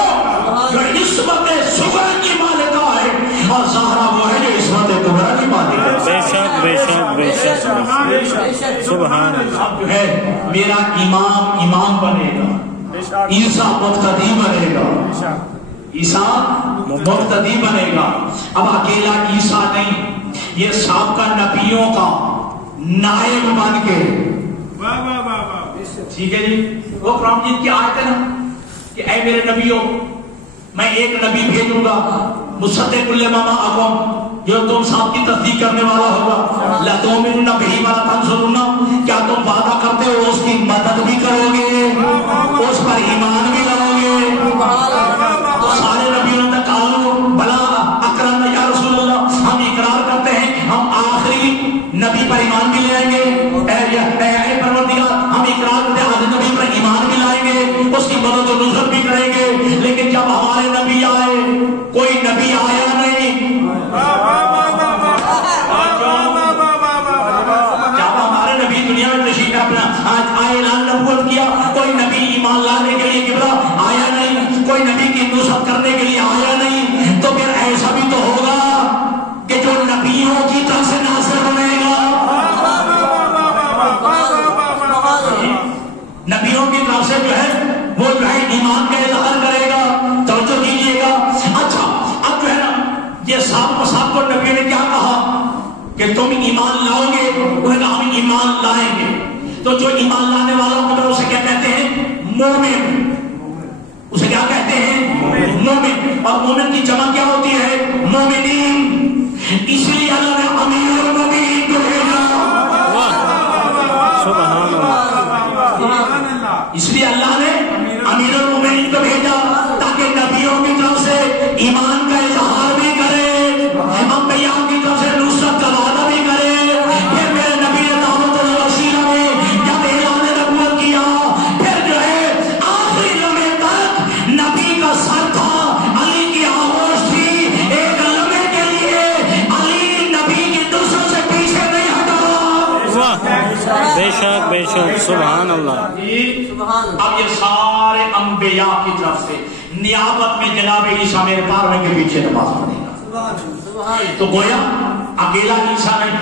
جو عصمت صغریٰ کی مالکہ ہے، اور زہرا وہ ہے جو عصمت کبریٰ کی مالکہ ہے۔ بے شک بے شک بے شک سبحان اللہ۔ اب جو ہے میرا امام بنے گا، عیسیٰ مقتدی بنے گا، عیسیٰ مقتدی بنے گا۔ اب اکیلا عیسیٰ نہیں، یہ سابقہ نبیوں کا نائب بن کے، ٹھیک ہے جی۔ وہ قرآن مجید کی آیت ہے نا کہ اے میرے نبیوں، میں ایک نبی بھیجوں گا مصدق لما معکم، جو تم ساتھ کی تصدیق کرنے والا ہوگا، لَتُؤْمِنُنَّ بِهِ وَلَتَنْصُرُنَّ، کیا تم وعدہ کرتے ہو اس کی مدد بھی کرو گے، اس پر ایمان بھی لاؤ گے؟ سارے نبیوں نے کہا بلا اقررنا یا رسول اللہ، ہم اقرار کرتے ہیں، ہم آخری نبی پر ایمان بھی لائیں گے، اے پروردگار ہم اقرار کرتے ہیں آخری نبی پر ایمان بھی لائیں گے، اس کی مدد و نصرت بھی کریں گے۔ لیکن جب ہمارے نبی آئے، کوئی نبی آیا نہیں، جب ہمارے نبی دنیا میں تشریف اپنا آج آئے اعلان نبوت کیا، کوئی نبی ایمان لانے کے لیے قبلہ آیا نہیں، کوئی نبی کی نصرت کرنے کے لیے آیا نہیں، تو پھر ایسا بھی تو ہوگا کہ جو نبیوں کی طرف سے ناصر بنے گا، نبیوں کی طرف سے جو ہے وہ جو ہے ایمان کا اظہار کرے گا۔ توجہ کیجیے گا۔ اچھا اب جو ہے نا یہ صاحب کو نبی نے کیا کہا کہ تم ایمان لاؤ گے، انہوں نے کہا ہم ایمان لائیں گے۔ تو جو ایمان لانے والوں کو اسے کیا کہتے ہیں؟ مومن۔ اسے کیا کہتے ہیں؟ مومن۔ اور مومن کی جمع کیا ہوتی ہے؟ مومنین۔ اس لیے اللہ نے امیر المومنین کو بھیجا، سبحان اللہ، اس لیے اللہ نے امیر المومنین کو بھیجا تاکہ نبیوں کی طرف سے ایمان کا اظہار بھی کرے، انبیاء کی طرف سے نصرت کا وعدہ بھی کرے۔ پھر میرے نبی نے دعوت الوسیلہ میں جب اعلان نبوت کیا، پھر جو ہے آخری لمحے تک نبی کا سر تھا، علی کی آغوش تھی، ایک لمحے کے لیے علی نبی کی نصرت سے پیچھے نہیں ہٹا۔ بے شک بے شک سبحان اللہ۔ اب یہ سارے انبیاء کی طرف سے نیابت میں جناب عیسیٰ میرے پارویں کے پیچھے نماز پڑھے گا۔ تو گویا اکیلا عیسیٰ نہیں،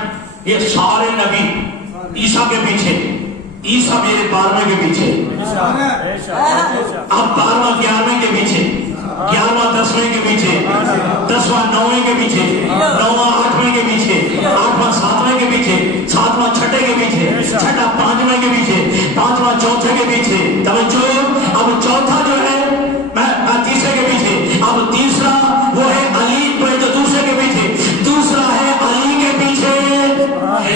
یہ سارے نبی عیسیٰ کے پیچھے، عیسیٰ میرے پارویں کے پیچھے، اب 12واں 11ویں کے پیچھے، 11واں 10ویں کے پیچھے، 10واں 9ویں کے پیچھے، 9واں 8ویں کے پیچھے، 8واں 7ویں کے پیچھے، 7واں 6ٹھے کے پیچھے، 6ٹھا 5ویں کے پیچھے، 5واں 4تھے کے پیچھے۔ توجہ، اب چوتھا جو ہے تیسرے کے پیچھے، اب تیسرا وہ ہے علی، جو دوسرے کے پیچھے، دوسرا ہے علی کے پیچھے۔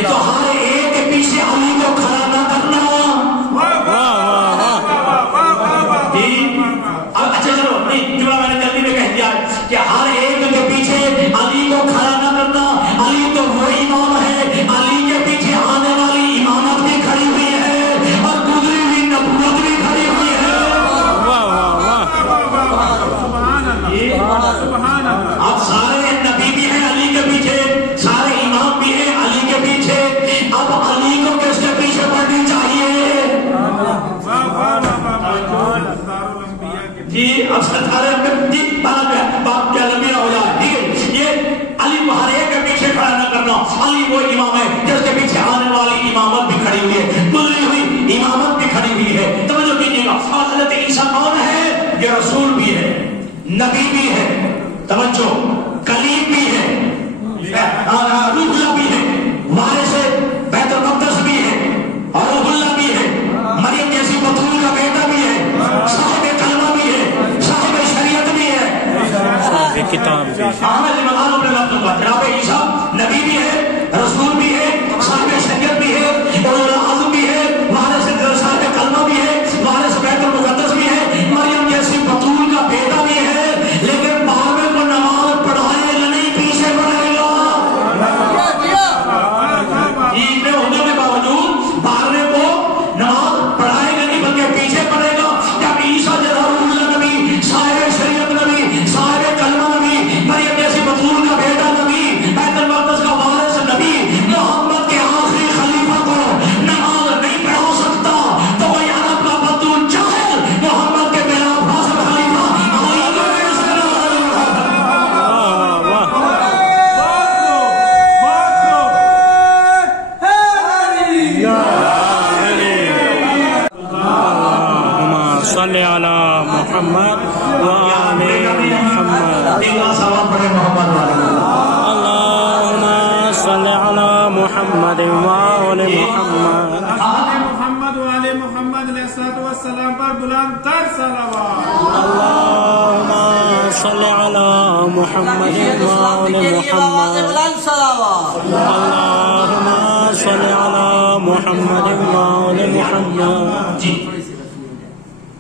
تو ہر ایک کے پیچھے علی کو کھڑا نہ کرنا۔ اچھا چلو نہیں، جملہ میں نے جلدی میں کہہ دیا کہ ہر ایک کے پیچھے علی کو کھڑا نہ کرنا۔ علی تو وہی کلیم بھی ہے، توجہ، کلیم بھی ہے، روح اللہ بھی ہے، وارث بیت المقدس بھی ہے، اور روح اللہ بھی ہے، مریم جیسی بطول کا بیٹا بھی ہے، صاحب کلمہ بھی ہے، صاحب شریعت بھی ہے، صاحب کتاب بھی ہے، جناب عیسیٰ نبی بھی ہے، رسول بھی ہے، صاحب شریعت بھی ہے، اولو العزم بھی ہے، وارث صاحب کلمہ بھی ہے، وارث بیت المقدس بھی ہے، مریم جیسی بطول کا بیٹا بھی ہے، لیکن بارہویں کو نماز پڑھائے گا نہیں، پیچھے پڑھائے گا۔ اتنے ہونے کے باوجود بارہویں کو نماز پڑھائے گا نہیں بلکہ پیچھے پڑھے گا۔ جب عیسیٰ جیسا روح اللہ نبی، صاحب شریعت نبی، صاحب کلمہ نبی، مریم جیسی بطول کا بیٹا نبی، بیت المقدس کا وارث نبی، محمد کے آخری خلیفہ کو نماز نہیں پڑھا سکتا تو وہ عرب کا بطول جاہل محمد کے بلا فاصل خلیفہ علی کو نہیں سکتا۔ اللہم صلی علی محمد وآل محمد، دیکھا ثواب پڑھے محمد والے۔ اللہم صلی علی محمد وآل محمد، آل محمد و آل محمد علیہ الصلوۃ والسلام پر بلند تر صلوات۔ اللہم صلی علی محمد وآل محمد، بلند صلوات۔ اللہم صلی علی محمد وآل محمد۔ جی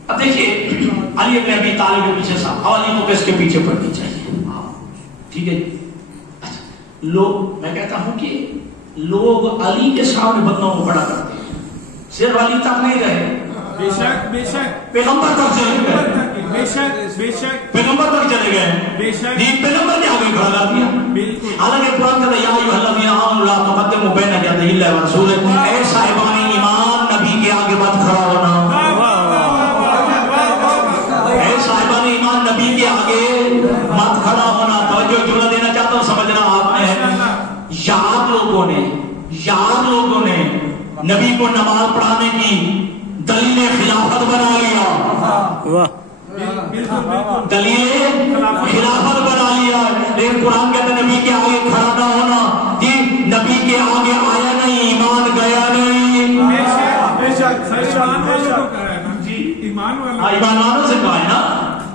اب دیکھیے علی ابن ابی طالب کے پیچھے صاحب علی کو کس کے پیچھے پڑھنی چاہیے؟ ٹھیک ہے لوگ، میں کہتا ہوں کہ لوگ علی کے سامنے بندوں کو پڑھا کرتے ہیں، صرف علی تک نہیں رہے، بے شک بے شک پیغمبر تک چلے گئے، بے شک بے شک پیغمبر تک چلے گئے، بے شک نہیں پیغمبر کے آگے کھڑا کر دیا۔ بالکل۔ حالانکہ قرآن کہتا ہے یا ایھا الذین آمنوا لا تقدموا بین یدی اللہ ورسولہ، اے صاحبان ایمان نبی کے آگے مت کھڑا ہونا، اے صاحبان ایمان نبی کے آگے مت کھڑا ہونا۔ توجہ جملہ دینا چاہتا ہوں، سمجھنا آپ نے، یاد لوگوں نے نبی کو نماز پڑھانے کی دلیل خلافت بنا لیا، دلیل خلافت بنا لیا، لیکن قرآن کہتا ہے نبی کے آگے کھڑا نہ ہونا، جی نبی کے آگے آیا نہیں، ایمان گیا نہیں۔ بے شک ایمان والوں کو کہا ہے نا جی، ایمان والوں، ایمان والوں سے کہا ہے نا،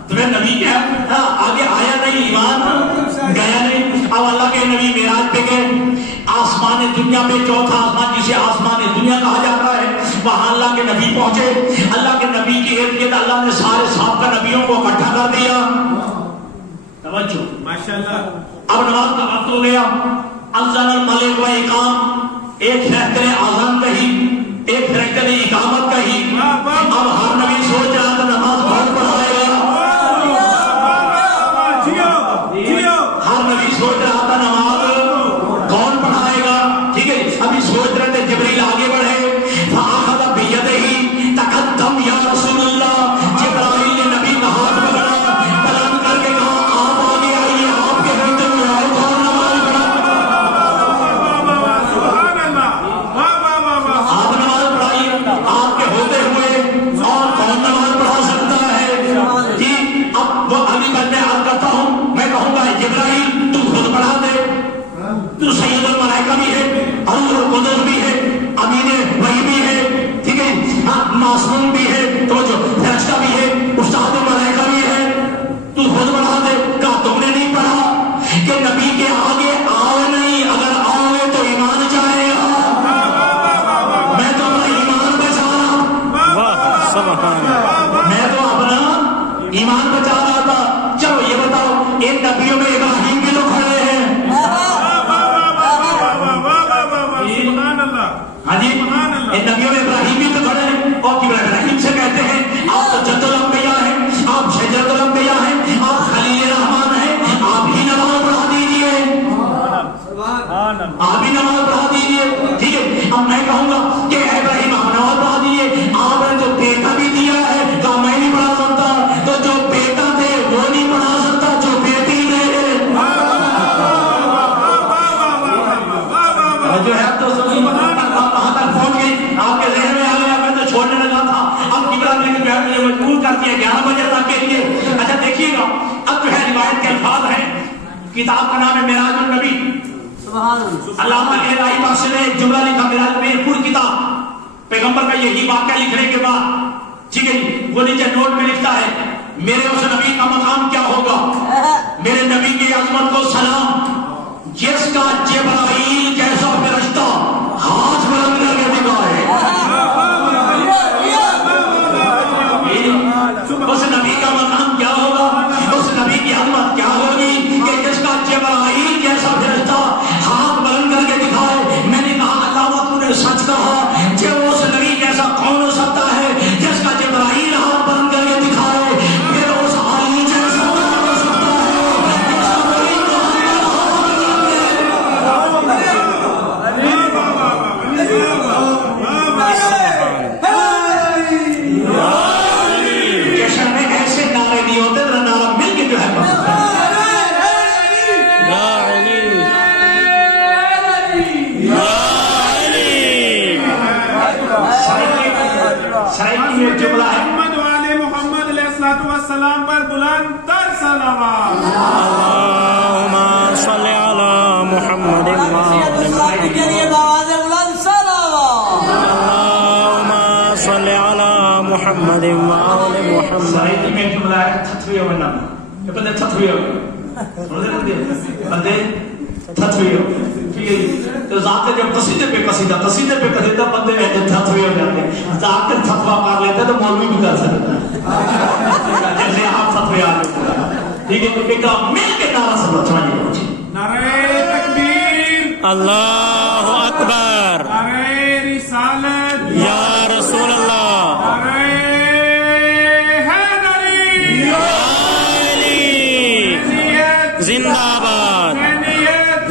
تمہیں نبی کے آگے آیا نہیں، ایمان گیا نہیں۔ اب اللہ کے نبی معراج پہ گئے، آسمان دنیا پہ، چوتھا آسمان جسے آسمان دنیا کہا جاتا ہے، وہاں اللہ کے نبی پہنچے، اللہ کے نبی کی ارد گرد اللہ نے سارے سابقہ نبیوں کو اکٹھا کر دیا۔ توجہ، ماشاءاللہ۔ اب نماز کا وقت ہو گیا، اذن الملک و اقام، ایک فرقہ نے اذان کہی، ایک فرقہ نے اقامت کہی۔ اب ہر نبی سوچ رہا تھا نماز کون پڑھائے گا، ہر نبی سوچ رہا تھا نماز کون پڑھائے گا، ٹھیک ہے۔ ابھی سوچ رہے تھے، جبریل آگے بڑھے، فآخذ بیدہ تقدم یا رسول اللہ، جبرائیل نے نبی کا ہاتھ پکڑا، بلند کر کے کہا آپ آگے آئیے، آپ کے ہوتے ہوئے اور کون نماز پڑھا، آپ نماز پڑھائیے، آپ کے ہوتے ہوئے اور کون نماز پڑھا سکتا ہے جی۔ اب وہ ابھی میں عرض کرتا ہوں، میں کہوں گا جبرائیل تو خود پڑھا دے، تو سید الملائکہ بھی ہے، روح القدس بھی ہے، امین وحی بھی ہے، ٹھیک ہے، معصوم بھی ہے، تو جو فرشتہ بھی ہے، استاد الملائکہ بھی ہے، تو خود پڑھا دے۔ کہا تم نے نہیں پڑھا کہ نبی کے آگے آؤ نہیں، اگر آؤ گے تو ایمان جائے گا، میں تو اپنا ایمان بچا رہا ہوں، میں تو اپنا ایمان بچا رہا تھا۔ چلو یہ بتاؤ، ان نبیوں میں ابراہیم بھی تو کھڑے ہیں، ہاں جی، ان نبیوں میں ابراہیم بھی تو کھڑے ہیں، اور ابراہیم سے کہتے ہیں آپ تو جد الانبیاء ہیں، آپ شجرۃ الانبیاء ہیں، آپ خلیل الرحمن ہیں، آپ ہی نماز پڑھا دیجیے، آپ ہی نماز پڑھا دیجیے، ٹھیک ہے۔ اب میں کہوں گا کہ اے ابراہیم آپ نماز پڑھا دیجیے، آپ نے جو بیٹا بھی دیا ہے، کہا میں نہیں پڑھا سکتا، تو جو بیٹا دے وہ نہیں پڑھا سکتا، جو بیٹی دے جو ہے تو کہاں تک پہنچ گئی، آپ کے ذہن میں آ گیا، میں تو چھوڑنے لگا تھا، اب قبلہ نے مجبور کر دیا 11 بجے تک کے لیے۔ اچھا دیکھیے گا، اب جو ہے آیت کے الفاظ ہیں، کتاب کا نام ہے معراج النبی. علامہ الہی بخش نے ایک جملہ لکھا معراج میں پوری کتاب پیغمبر کا یہی واقعہ لکھنے کے بعد، ٹھیک ہے جی، وہ نیچے نوٹ میں لکھتا ہے میرے اس نبی کا مقام کیا ہوگا، میرے نبی کی عظمت کو سلام، جس کا جبرائیل جیسا فرشتہ ہاتھ بلند کر کے دکھائے. اس نبی کا مقام کیا ہوگا، اس نبی کی عظمت کیا ہوگی کہ جس کا جبرائیل جیسا فرشتہ ہاتھ بلند کر کے دکھائے. میں نے کہا علامہ تو نے سچ کہا، جب اس نبی جیسا کون ہو سکتا ہے جس کا جبرائیل ہاتھ بلند کر کے دکھائے، پھر اس علی جیسا کون ہو سکتا ہے جس کا نبی جشن میں ایسے نعرے نہیں ہوتے، نعرہ مل کے جو ہے سرائکی میں جملہ ہے محمد والے محمد علیہ الصلوۃ والسلام پر بلند تر صلوات. اللہم صلی علی محمد کے لیے آواز بلند صلوات. اللہم صلی علی محمد وآل محمد. سرائکی میں جملہ ہے تھتویہ میں نام، یہ بندے تھتویہ بندے تھتویہ، ٹھیک ہے. تو ذات جب قصیدے پہ قصیدہ بندے تھتویہ ہو جاتے ہیں. ذات کے تھتوا کر لیتے ہیں تو مولوی بھی کر سکتا ہے جیسے آپ تھتویہ آ گئے. ٹھیک ہے، ایک مل کے نعرہ سب سمجھے نعرہ تکبیر، اللہ اکبر، نعرہ رسالت، یا رسول اللہ، نعرہ حیدری، یا علی، زندہ باد،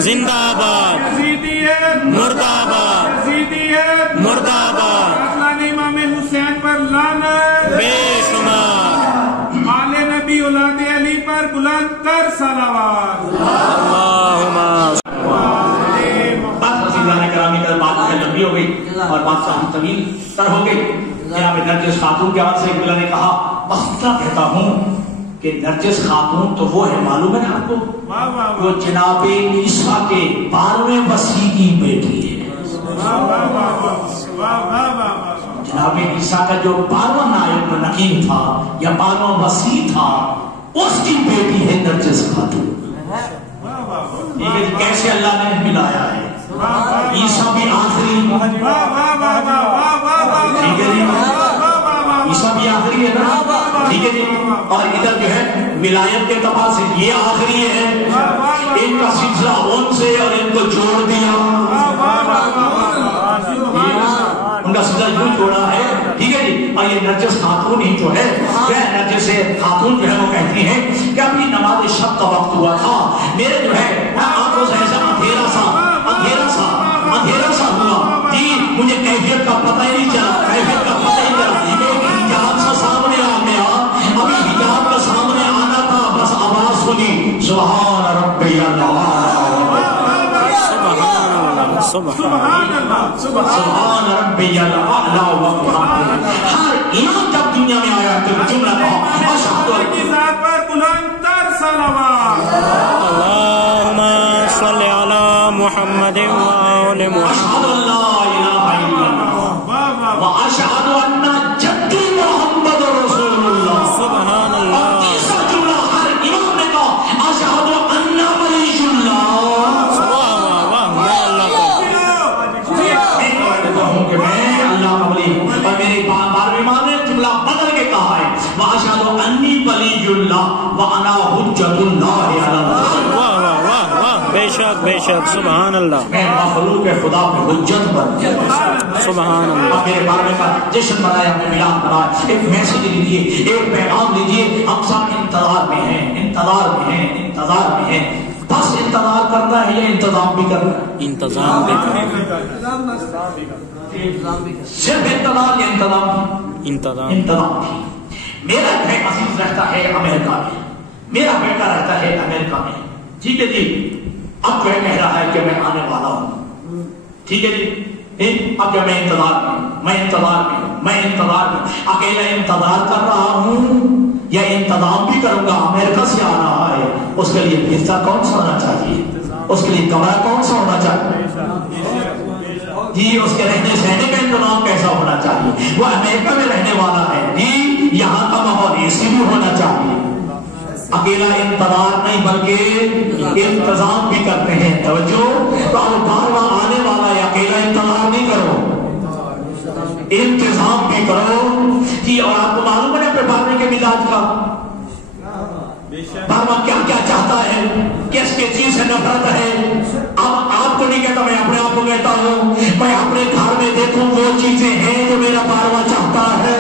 زندہ باد، یزیدیت، مرد آباد، یزیدیت، مرد آباد، حسن امام حسین پر لعنت، بے شمار. آل نبی اولاد علی پر بلند تر صلوات. اللہم بات وزیران کرامی کا بات لمبی ہو گئی اور بات صاحب طویل تر ہو گئی. جناب نرجس خاتون کے آواز سے ایک نے کہا بس اتنا کہتا ہوں کہ نرجس خاتون تو وہ ہے، معلوم ہے آپ کو، واہ واہ وہ جناب عیسیٰ کے 12ویں مسیح کی بیٹی ہے. واہ واہ واہ واہ واہ واہ. جناب عیسیٰ کا جو 12واں نائب نقیم تھا یا 12واں مسیح تھا، اس کی بیٹی ہے نرجس خاتون. ٹھیک ہے، کیسے اللہ نے ملایا ہے. عیسیٰ بھی آخری، ٹھیک ہے جی، عیسیٰ بھی آخری ہے نا، ٹھیک ہے جی. اور ادھر جو ہے ولایت کے اعتبار سے یہ آخری ہے. ان کا سلسلہ ان سے اور ان کو جوڑ دیا، ان کا سلسلہ یوں جوڑا ہے. ٹھیک ہے جی. اور یہ نرجس خاتون ہی جو ہے، نرجس خاتون جو ہے وہ کہتی ہیں کہ ابھی نماز شب کا وقت ہوا تھا، میرے جو ہے آنکھوں سے ایسا اندھیرا سا ہوا جی، مجھے کیفیت کا پتہ ہی نہیں چلا، ایک حجاب سا سامنے آ گیا. ابھی حجاب کا سامنے آنا تھا، بس آواز سنی سبحان ربی اللہ، سبحان اللہ، سبحان ربی اللہ. ہر امام جب دنیا میں آیا تو جملہ کہا اشہد کی ذات پر بلند تر صلوات. اللہم صلی علی محمد وآل محمد. اشہد اللہ الہ الا اللہ واشہد ان جدی محمد رسول اللہ. سبحان اللہ. اور تیسرا جملہ ہر امام نے کہا اشہد ان ولی اللہ. واہ واہ واہ، میں اللہ کا میں کہتا ہوں کہ میں اللہ کا ولی ہوں. اور میرے 12ویں امام نے جملہ بدل کے کہا ہے واشہد انی ولی اللہ وانا حجت اللہ علی الناس. واہ واہ واہ واہ، بے شک بے شک، سبحان اللہ، میں مخلوق خدا پہ حجت بن گیا. سبحان اللہ. آپ میرے بارے کا جشن منایا، ہمیں ملاد منایا، ایک میسج لیجیے، ایک پیغام لیجیے. ہم سب انتظار میں ہیں، انتظار میں ہیں، انتظار میں ہیں. بس انتظار کرنا ہے یا انتظام بھی کرنا ہے؟ انتظام بھی کریں، صرف انتظار یا انتظام؟ انتظام. انتظام بھی. میرا بھائی عزیز رہتا ہے امریکہ میں، میرا بیٹا رہتا ہے امریکہ میں. ٹھیک ہے جی. اب وہ کہہ رہا ہے کہ میں آنے والا ہوں. ٹھیک ہے جی. اب جب میں انتظار میں ہوں میں انتظار اکیلا انتظار کر رہا ہوں یا انتظام بھی کروں گا؟ امریکہ سے آ رہا ہے، اس کے لیے حصہ کون سا ہونا چاہیے؟ اس کے لیے کمرہ کون سا ہونا چاہیے؟ جی اس کے رہنے سہنے کا انتظام کیسا ہونا چاہیے؟ وہ امریکہ میں رہنے والا ہے جی، یہاں کا ماحول ایسی بھی ہونا چاہیے۔ اکیلا انتظار نہیں بلکہ انتظام بھی کرتے ہیں۔ توجہ، تو اب بار بار آنے والا ہے، اکیلا انتظار نہیں کرو، انتظام بھی کرو جی۔ اور آپ کو معلوم ہے اپنے بارے کے مزاج کا، بارما کیا کیا چاہتا ہے، کس کے چیز سے نفرت ہے۔ اب آپ کو نہیں کہتا، میں اپنے آپ کو کہتا ہوں، میں اپنے گھر میں دیکھوں وہ چیزیں ہیں جو میرا بارما چاہتا ہے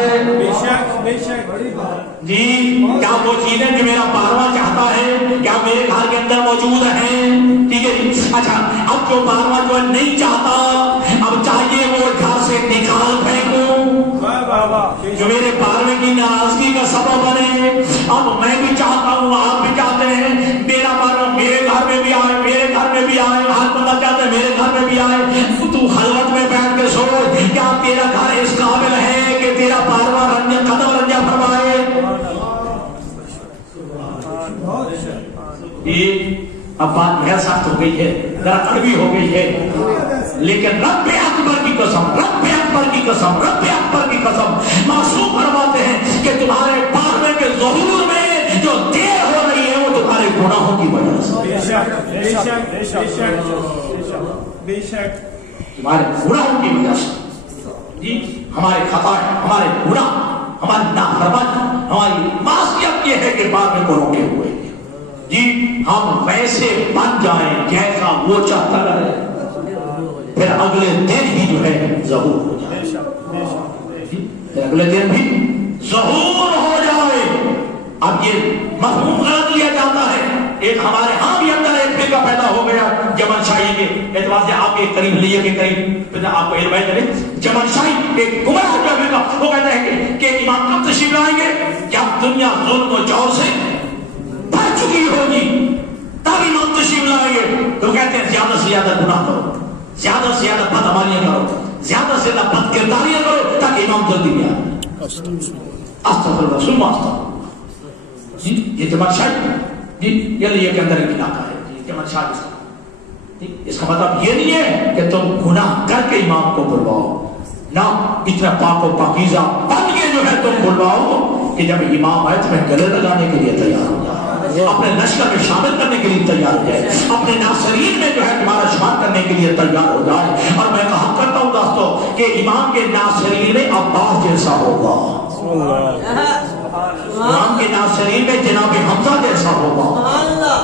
جی۔ کیا وہ چیزیں جو میرا بارما چاہتا ہے کیا میرے گھر کے اندر موجود ہیں؟ ٹھیک ہے جی۔ اچھا، اب جو بارما جو نہیں چاہتا، اب چاہیے وہ گھر سے نکال پھینکوں جو میرے بارے کی ناراضگی کا سبب بنے۔ اب میں بھی چاہتا ہوں، آپ بھی چاہتے ہیں میرا بارہ میرے گھر میں بھی آئے، میرے گھر میں بھی آئے، ہر بندہ چاہتا ہے میرے گھر میں بھی آئے۔ تو خلوت میں بیٹھ کے سوچ، کیا تیرا گھر اس قابل ہے کہ تیرا بارہ قدم رنجا فرمائے؟ اب بات بہت سخت ہو گئی ہے، ذرا کڑوی ہو گئی ہے، لیکن رب اکبر کی قسم، رب اکبر کی قسم، رب اکبر کی قسم، معصوم فرماتے ہیں کہ تمہارے پاروے کے ظہور میں جو دیر ہو رہی ہے وہ تمہارے گناہوں کی وجہ سے، تمہارے گناہوں کی وجہ سے جی۔ ہمارے خطا، ہمارے گناہ، ہماری نافرمانی، ہماری معصیت یہ ہے کہ بعد میں کو روکے ہوئے جی ہم ویسے بن جائیں جیسا وہ چاہتا رہے، پھر اگلے دن ہی جو ہے ظہور ہو جائے، پھر اگلے دن بھی ظہور ہو جائے۔ اب یہ مفہوم غلط لیا جاتا ہے، ایک ہمارے ہاں بھی اندر ایک فرقہ پیدا ہو گیا جمن شاہی کے اعتبار سے، آپ کے قریب لیے کے قریب پھر آپ کو علم ہے جمن شاہی ایک گمراہ ہو گیا، وہ کہتے ہیں کہ امام کب تشریف لائیں گے جب دنیا ظلم و جور سے بھر چکی ہوگی، تب امام تشریف لائیں گے۔ تو کہتے ہیں زیادہ سے زیادہ گناہ کرو، زیادہ سے زیادہ بدعمالیاں کرو، زیادہ سے زیادہ بد کرداریاں کرو تاکہ امام جلدی میں آئے۔ استغفر اللہ، سنو استغفر اللہ جی۔ یہ جمن شاہی جی یہ لیے کے اندر ایک علاقہ ہے جی، جمن شاہی، اس کا مطلب یہ نہیں ہے کہ تم گناہ کر کے امام کو بلواؤ، نہ اتنا پاک و پاکیزہ بن کے جو ہے تم بلواؤ کہ جب امام آئے تمہیں گلے لگانے کے لیے تیار ہو جائے، اپنے لشکر میں شامل کرنے کے لیے تیار ہو جائے، اپنے ناصرین میں جو ہے تمہارا شمار کرنے کے لیے تیار ہو جائے۔ اور میں کہا کرتا ہوں دوستو کہ امام کے ناصرین میں عباس جیسا ہوگا، امام کے ناصرین میں جناب حمزہ جیسا ہوگا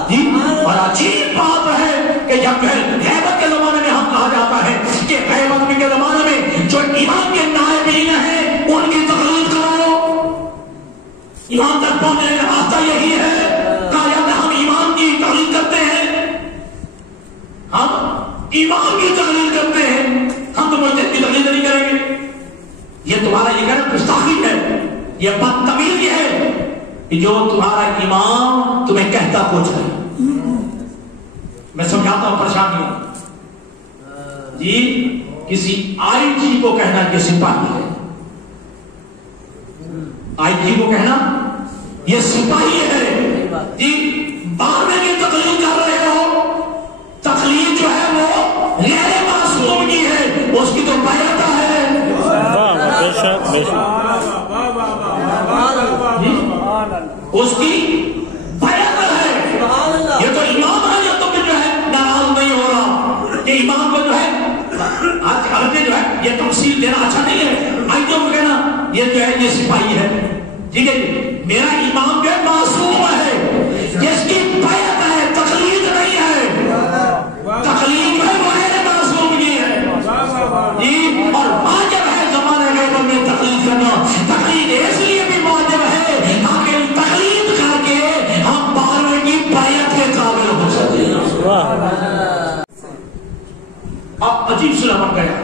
جی۔ اور عجیب بات ہے کہ جب غیبت کے زمانے میں ہم کہا جاتا ہے کہ غیبت کے زمانے میں جو امام کے نائبین ہیں ان کی تقلید کرو، امام تک پہنچنے کا راستہ یہی ہے، کہا جاتا ہے ہم امام کی تقلید کرتے ہیں، ہم امام کی تقلید کرتے ہیں، ہم تو مسجد کی تقلید نہیں کریں گے۔ یہ تمہارا یہ کہنا گستاخی ہے، یہ بدتمیزی ہے کہ جو تمہارا امام تمہیں کہتا کچھ ہے۔ میں سمجھاتا ہوں پریشانی جی، کسی آئی جی کو کہنا کہ سپاہی ہے، آئی جی کو کہنا یہ سپاہی ہے جی، بارے کی تقلید کر رہے ہو، تقلید جو ہے وہ غیر معصوم کی ہے، اس کی تو بیعت ہے، اس کی بیعت ہے۔ یہ تو امام ہے جو تم جو ہے ناراض نہیں ہو رہا کہ امام کو جو ہے آج کل جو ہے یہ تفصیل دینا اچھا نہیں ہے، آئیوں کو کہنا یہ جو ہے یہ سپاہی ہے، ٹھیک ہے جی۔ میرا امام جو ہے معصوم ہے، جس کی بیعت ہے، تقلید نہیں ہے، تقلید جو ہے وہ غیر معصوم کی ہے جی۔ اور واجب ہے زمانے غیبت میں تقلید کرنا، تقلید اس لیے بھی واجب ہے تاکہ تقلید کر کے ہم بارے کی بیعت کے قابل ہو سکیں۔ اب عجیب سنا بن گیا،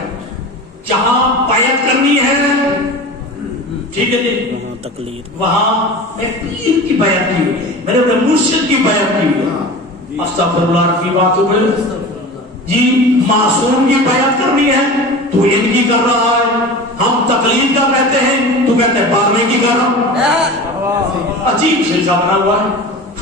جہاں بیعت کرنی ہے ٹھیک ہے جی، تقلید وہاں میں پیر کی بیعت کی ہوئی ہے، میرے مرشد کی بیعت کی ہوئی ہے، استغفر اللہ ربی واتوب الیہ جی معصوم کی بیعت کرنی ہے تو ان کی کر رہا ہے، ہم تقلید کا کہتے ہیں تو کہتے ہیں 12ویں کی کر رہا ہوں۔ عجیب سلسلہ بنا ہوا ہے،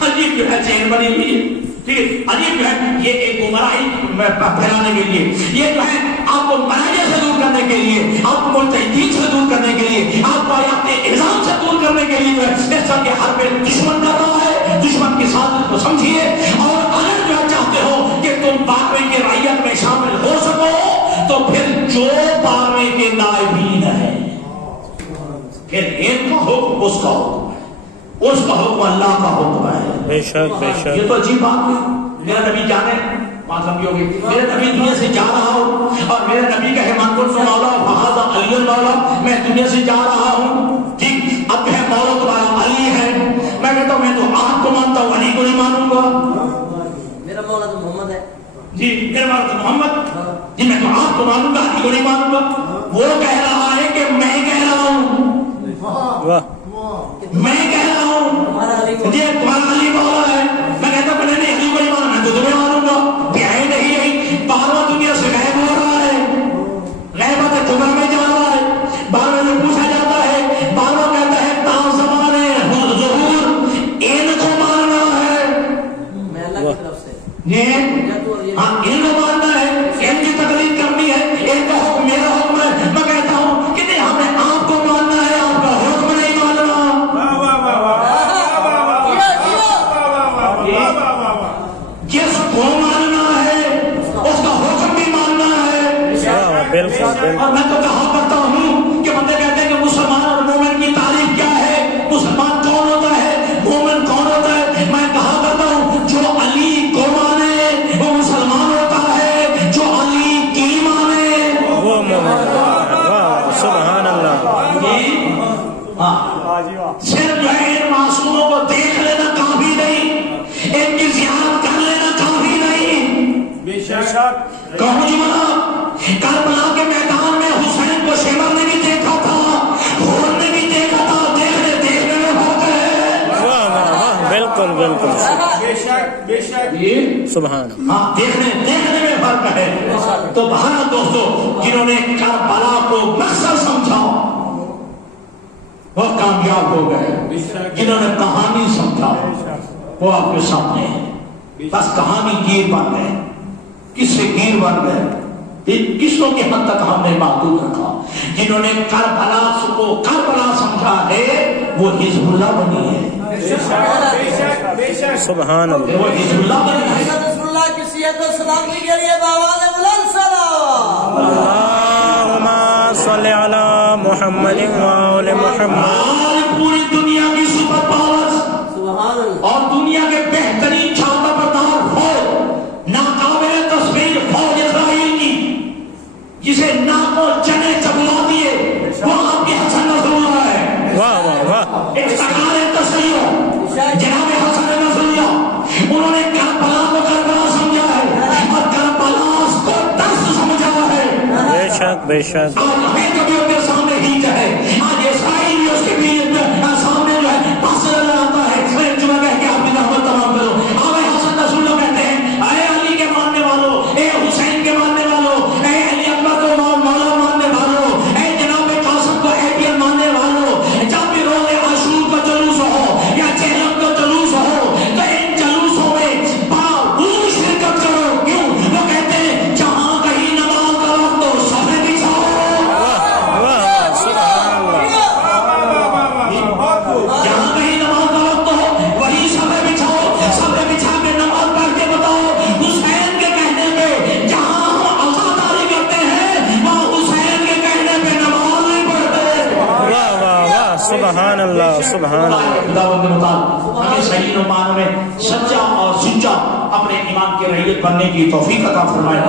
عجیب جو ہے چین بنی ہوئی ہے، ٹھیک ہے، عجیب جو ہے یہ ایک گمراہی پھیلانے کے لیے، یہ جو ہے آپ کو مناجے سے دور کرنے کے لیے، آپ کو مجتہدین سے دور کرنے کے لیے، آپ کو آیات الزام سے دور کرنے کے لیے جو ہے اس طرح کے ہر پہ دشمن کر رہا ہے۔ دشمن کی سازش کو سمجھیے، اور اگر جو چاہتے ہو کہ تم 12ویں کے رعیت میں شامل ہو سکو تو پھر جو 12ویں کے نائبین ہیں، پھر ایک کا حکم اس کا حکم ہے، اس کا حکم اللہ کا حکم ہے۔ بے شک بے شک، یہ تو عجیب بات ہے۔ میرا نبی جانے بات سمجھی ہوگی، میرے نبی دنیا سے جا رہا ہوں اور میرے نبی کا ایمان کن سو مولا فہذا علی المولا، میں دنیا سے جا رہا ہوں، ٹھیک، اب ہے مولا تمہارا علی ہے، میں کہتا ہوں میں تو آپ کو مانتا ہوں، علی کو نہیں مانوں گا۔ میرا مولا تو محمد ہے جی میرا مولا تو محمد، جی میں تو آپ کو مانوں گا، علی کو نہیں مانوں گا۔ وہ کہہ رہا ہے کہ میں کہہ رہا ہوں، واہ، میں کہہ رہا ہوں تمہارا علی کو جی تمہارا علی مولا ہے، میں کہتا ہوں نہیں علی کو نہیں مانا، میں تو تمہیں مانوں گا۔ ہے نہیں یہی 12واں دنیا سے غائب ہو رہا ہے، غیبت جبر میں جا رہا ہے، 12واں میں پوچھا جاتا ہے، 12واں کہتا ہے تا زمانے خود ظہور ان کو ماننا ہے، میں اللہ کی طرف سے یہ ہاں ان کو ماننا ہے، ان کی تقلید کرنی ہے، ان کا حکم میرا حکم ہے۔ میں کہتا ہوں کہ نہیں ہمیں آپ کو ماننا ہے، آپ کا حکم نہیں ماننا۔ واہ واہ واہ واہ، جس کو ماننا ہے اس کا حکم بھی ماننا ہے۔ واہ، بالکل بالکل، اور میں تو کہا کرتا ہوں کہ بندے کہتے ہیں کہ مسلمان اور مومن کی تعریف کیا ہے، مسلمان کون ہوتا ہے، مومن کون ہوتا ہے؟ میں کہا کرتا ہوں جو علی کو مانے وہ مسلمان ہوتا ہے، جو علی کی مانے وہ مومن، واہ سبحان اللہ، صرف جو ہے ان معصوموں کو دیکھ لینا کافی نہیں، ان کی زیارت کر لینا کافی نہیں۔ بے شک، کہوں جی منا کربلا کے میدان میں حسین کو شیور نے بھی دیکھا تھا، غور نے بھی دیکھا تھا، دیکھنے دیکھنے میں فرق ہے۔ واہ واہ واہ، بالکل بالکل، بے شک، بے شک، سبحان اللہ، ہاں دیکھنے دیکھنے میں فرق ہے۔ تو بہرحال دوستو جنہوں نے کربلا کو مقصد سمجھا وہ کامیاب ہو گئے، جنہوں نے کہانی سمجھا وہ آپ کے سامنے ہے، بس کہانی گیر بن گئے، کس سے گیر بن گئے، کسوں کے حد تک ہم نے محدود رکھا۔ جنہوں نے کربلا کو کربلا سمجھا ہے وہ حزب اللہ بنی ہے، بے شک، بے شک، سبحان اللہ، وہ حزب اللہ بنی ہے۔ رسول اللہ کی صحت و سلامتی کے لیے بآواز بلند صلوات۔ اللہم صلی علی محمد وآل محمد، آج پوری دنیا کی سپر پاورز سبحان اللہ، اور دنیا کے بہترین چھاپا بردار فوج، ناقابل تصویر فوج اسرائیل کی، جسے ناک اور چنے چبلا دیے وہ آپ کے حسن نصر اللہ ہے۔ واہ واہ واہ، ایک سرکار تصویر جناب حسن نصر اللہ، انہوں نے کربلا کو کربلا سمجھا ہے اور کربلا کو درس سمجھا ہے۔ بے شک بے شک، آج ہمیں کبھی ان کے سامنے ہی ہے، آج اسرائیل بھی اس کے بھی سامنے جو ہے پاس نظر آتا ہے۔ میں جمعہ کہہ کے آپ کی رحمت تمام کرو۔ آئے حسن رسول اللہ کہتے ہیں اے علی کے ماننے والوں، اے حسین کے ماننے والوں، اے علی اکبر کو مولا ماننے والوں، اے جناب قاسم کو ایپیل ماننے والوں، جب بھی روز عاشور کا جلوس ہو یا چہلم کا جلوس ہو تو ان جلوسوں میں بھرپور شرکت کرو۔ کیوں؟ وہ کہتے ہیں جہاں کہیں نماز کا وقت ہو صفے بچھاؤ، واہ سبحان اللہ، جہاں کہیں نماز کا وقت ہو وہی صفے بچھاؤ، صفے بچھا کے نماز پڑھ کے بتاؤ۔ حسین کے کہنے پہ جہاں ہم عزاداری کرتے ہیں وہاں حسین کے کہنے پہ نماز نہیں پڑھتے۔ واہ واہ واہ، سبحان اللہ سبحان اللہ، دعوت کے مطابق ہمیں صحیح نماز میں سچا اور سچا اپنے ایمان کے رعیت بننے کی توفیق عطا فرمائے۔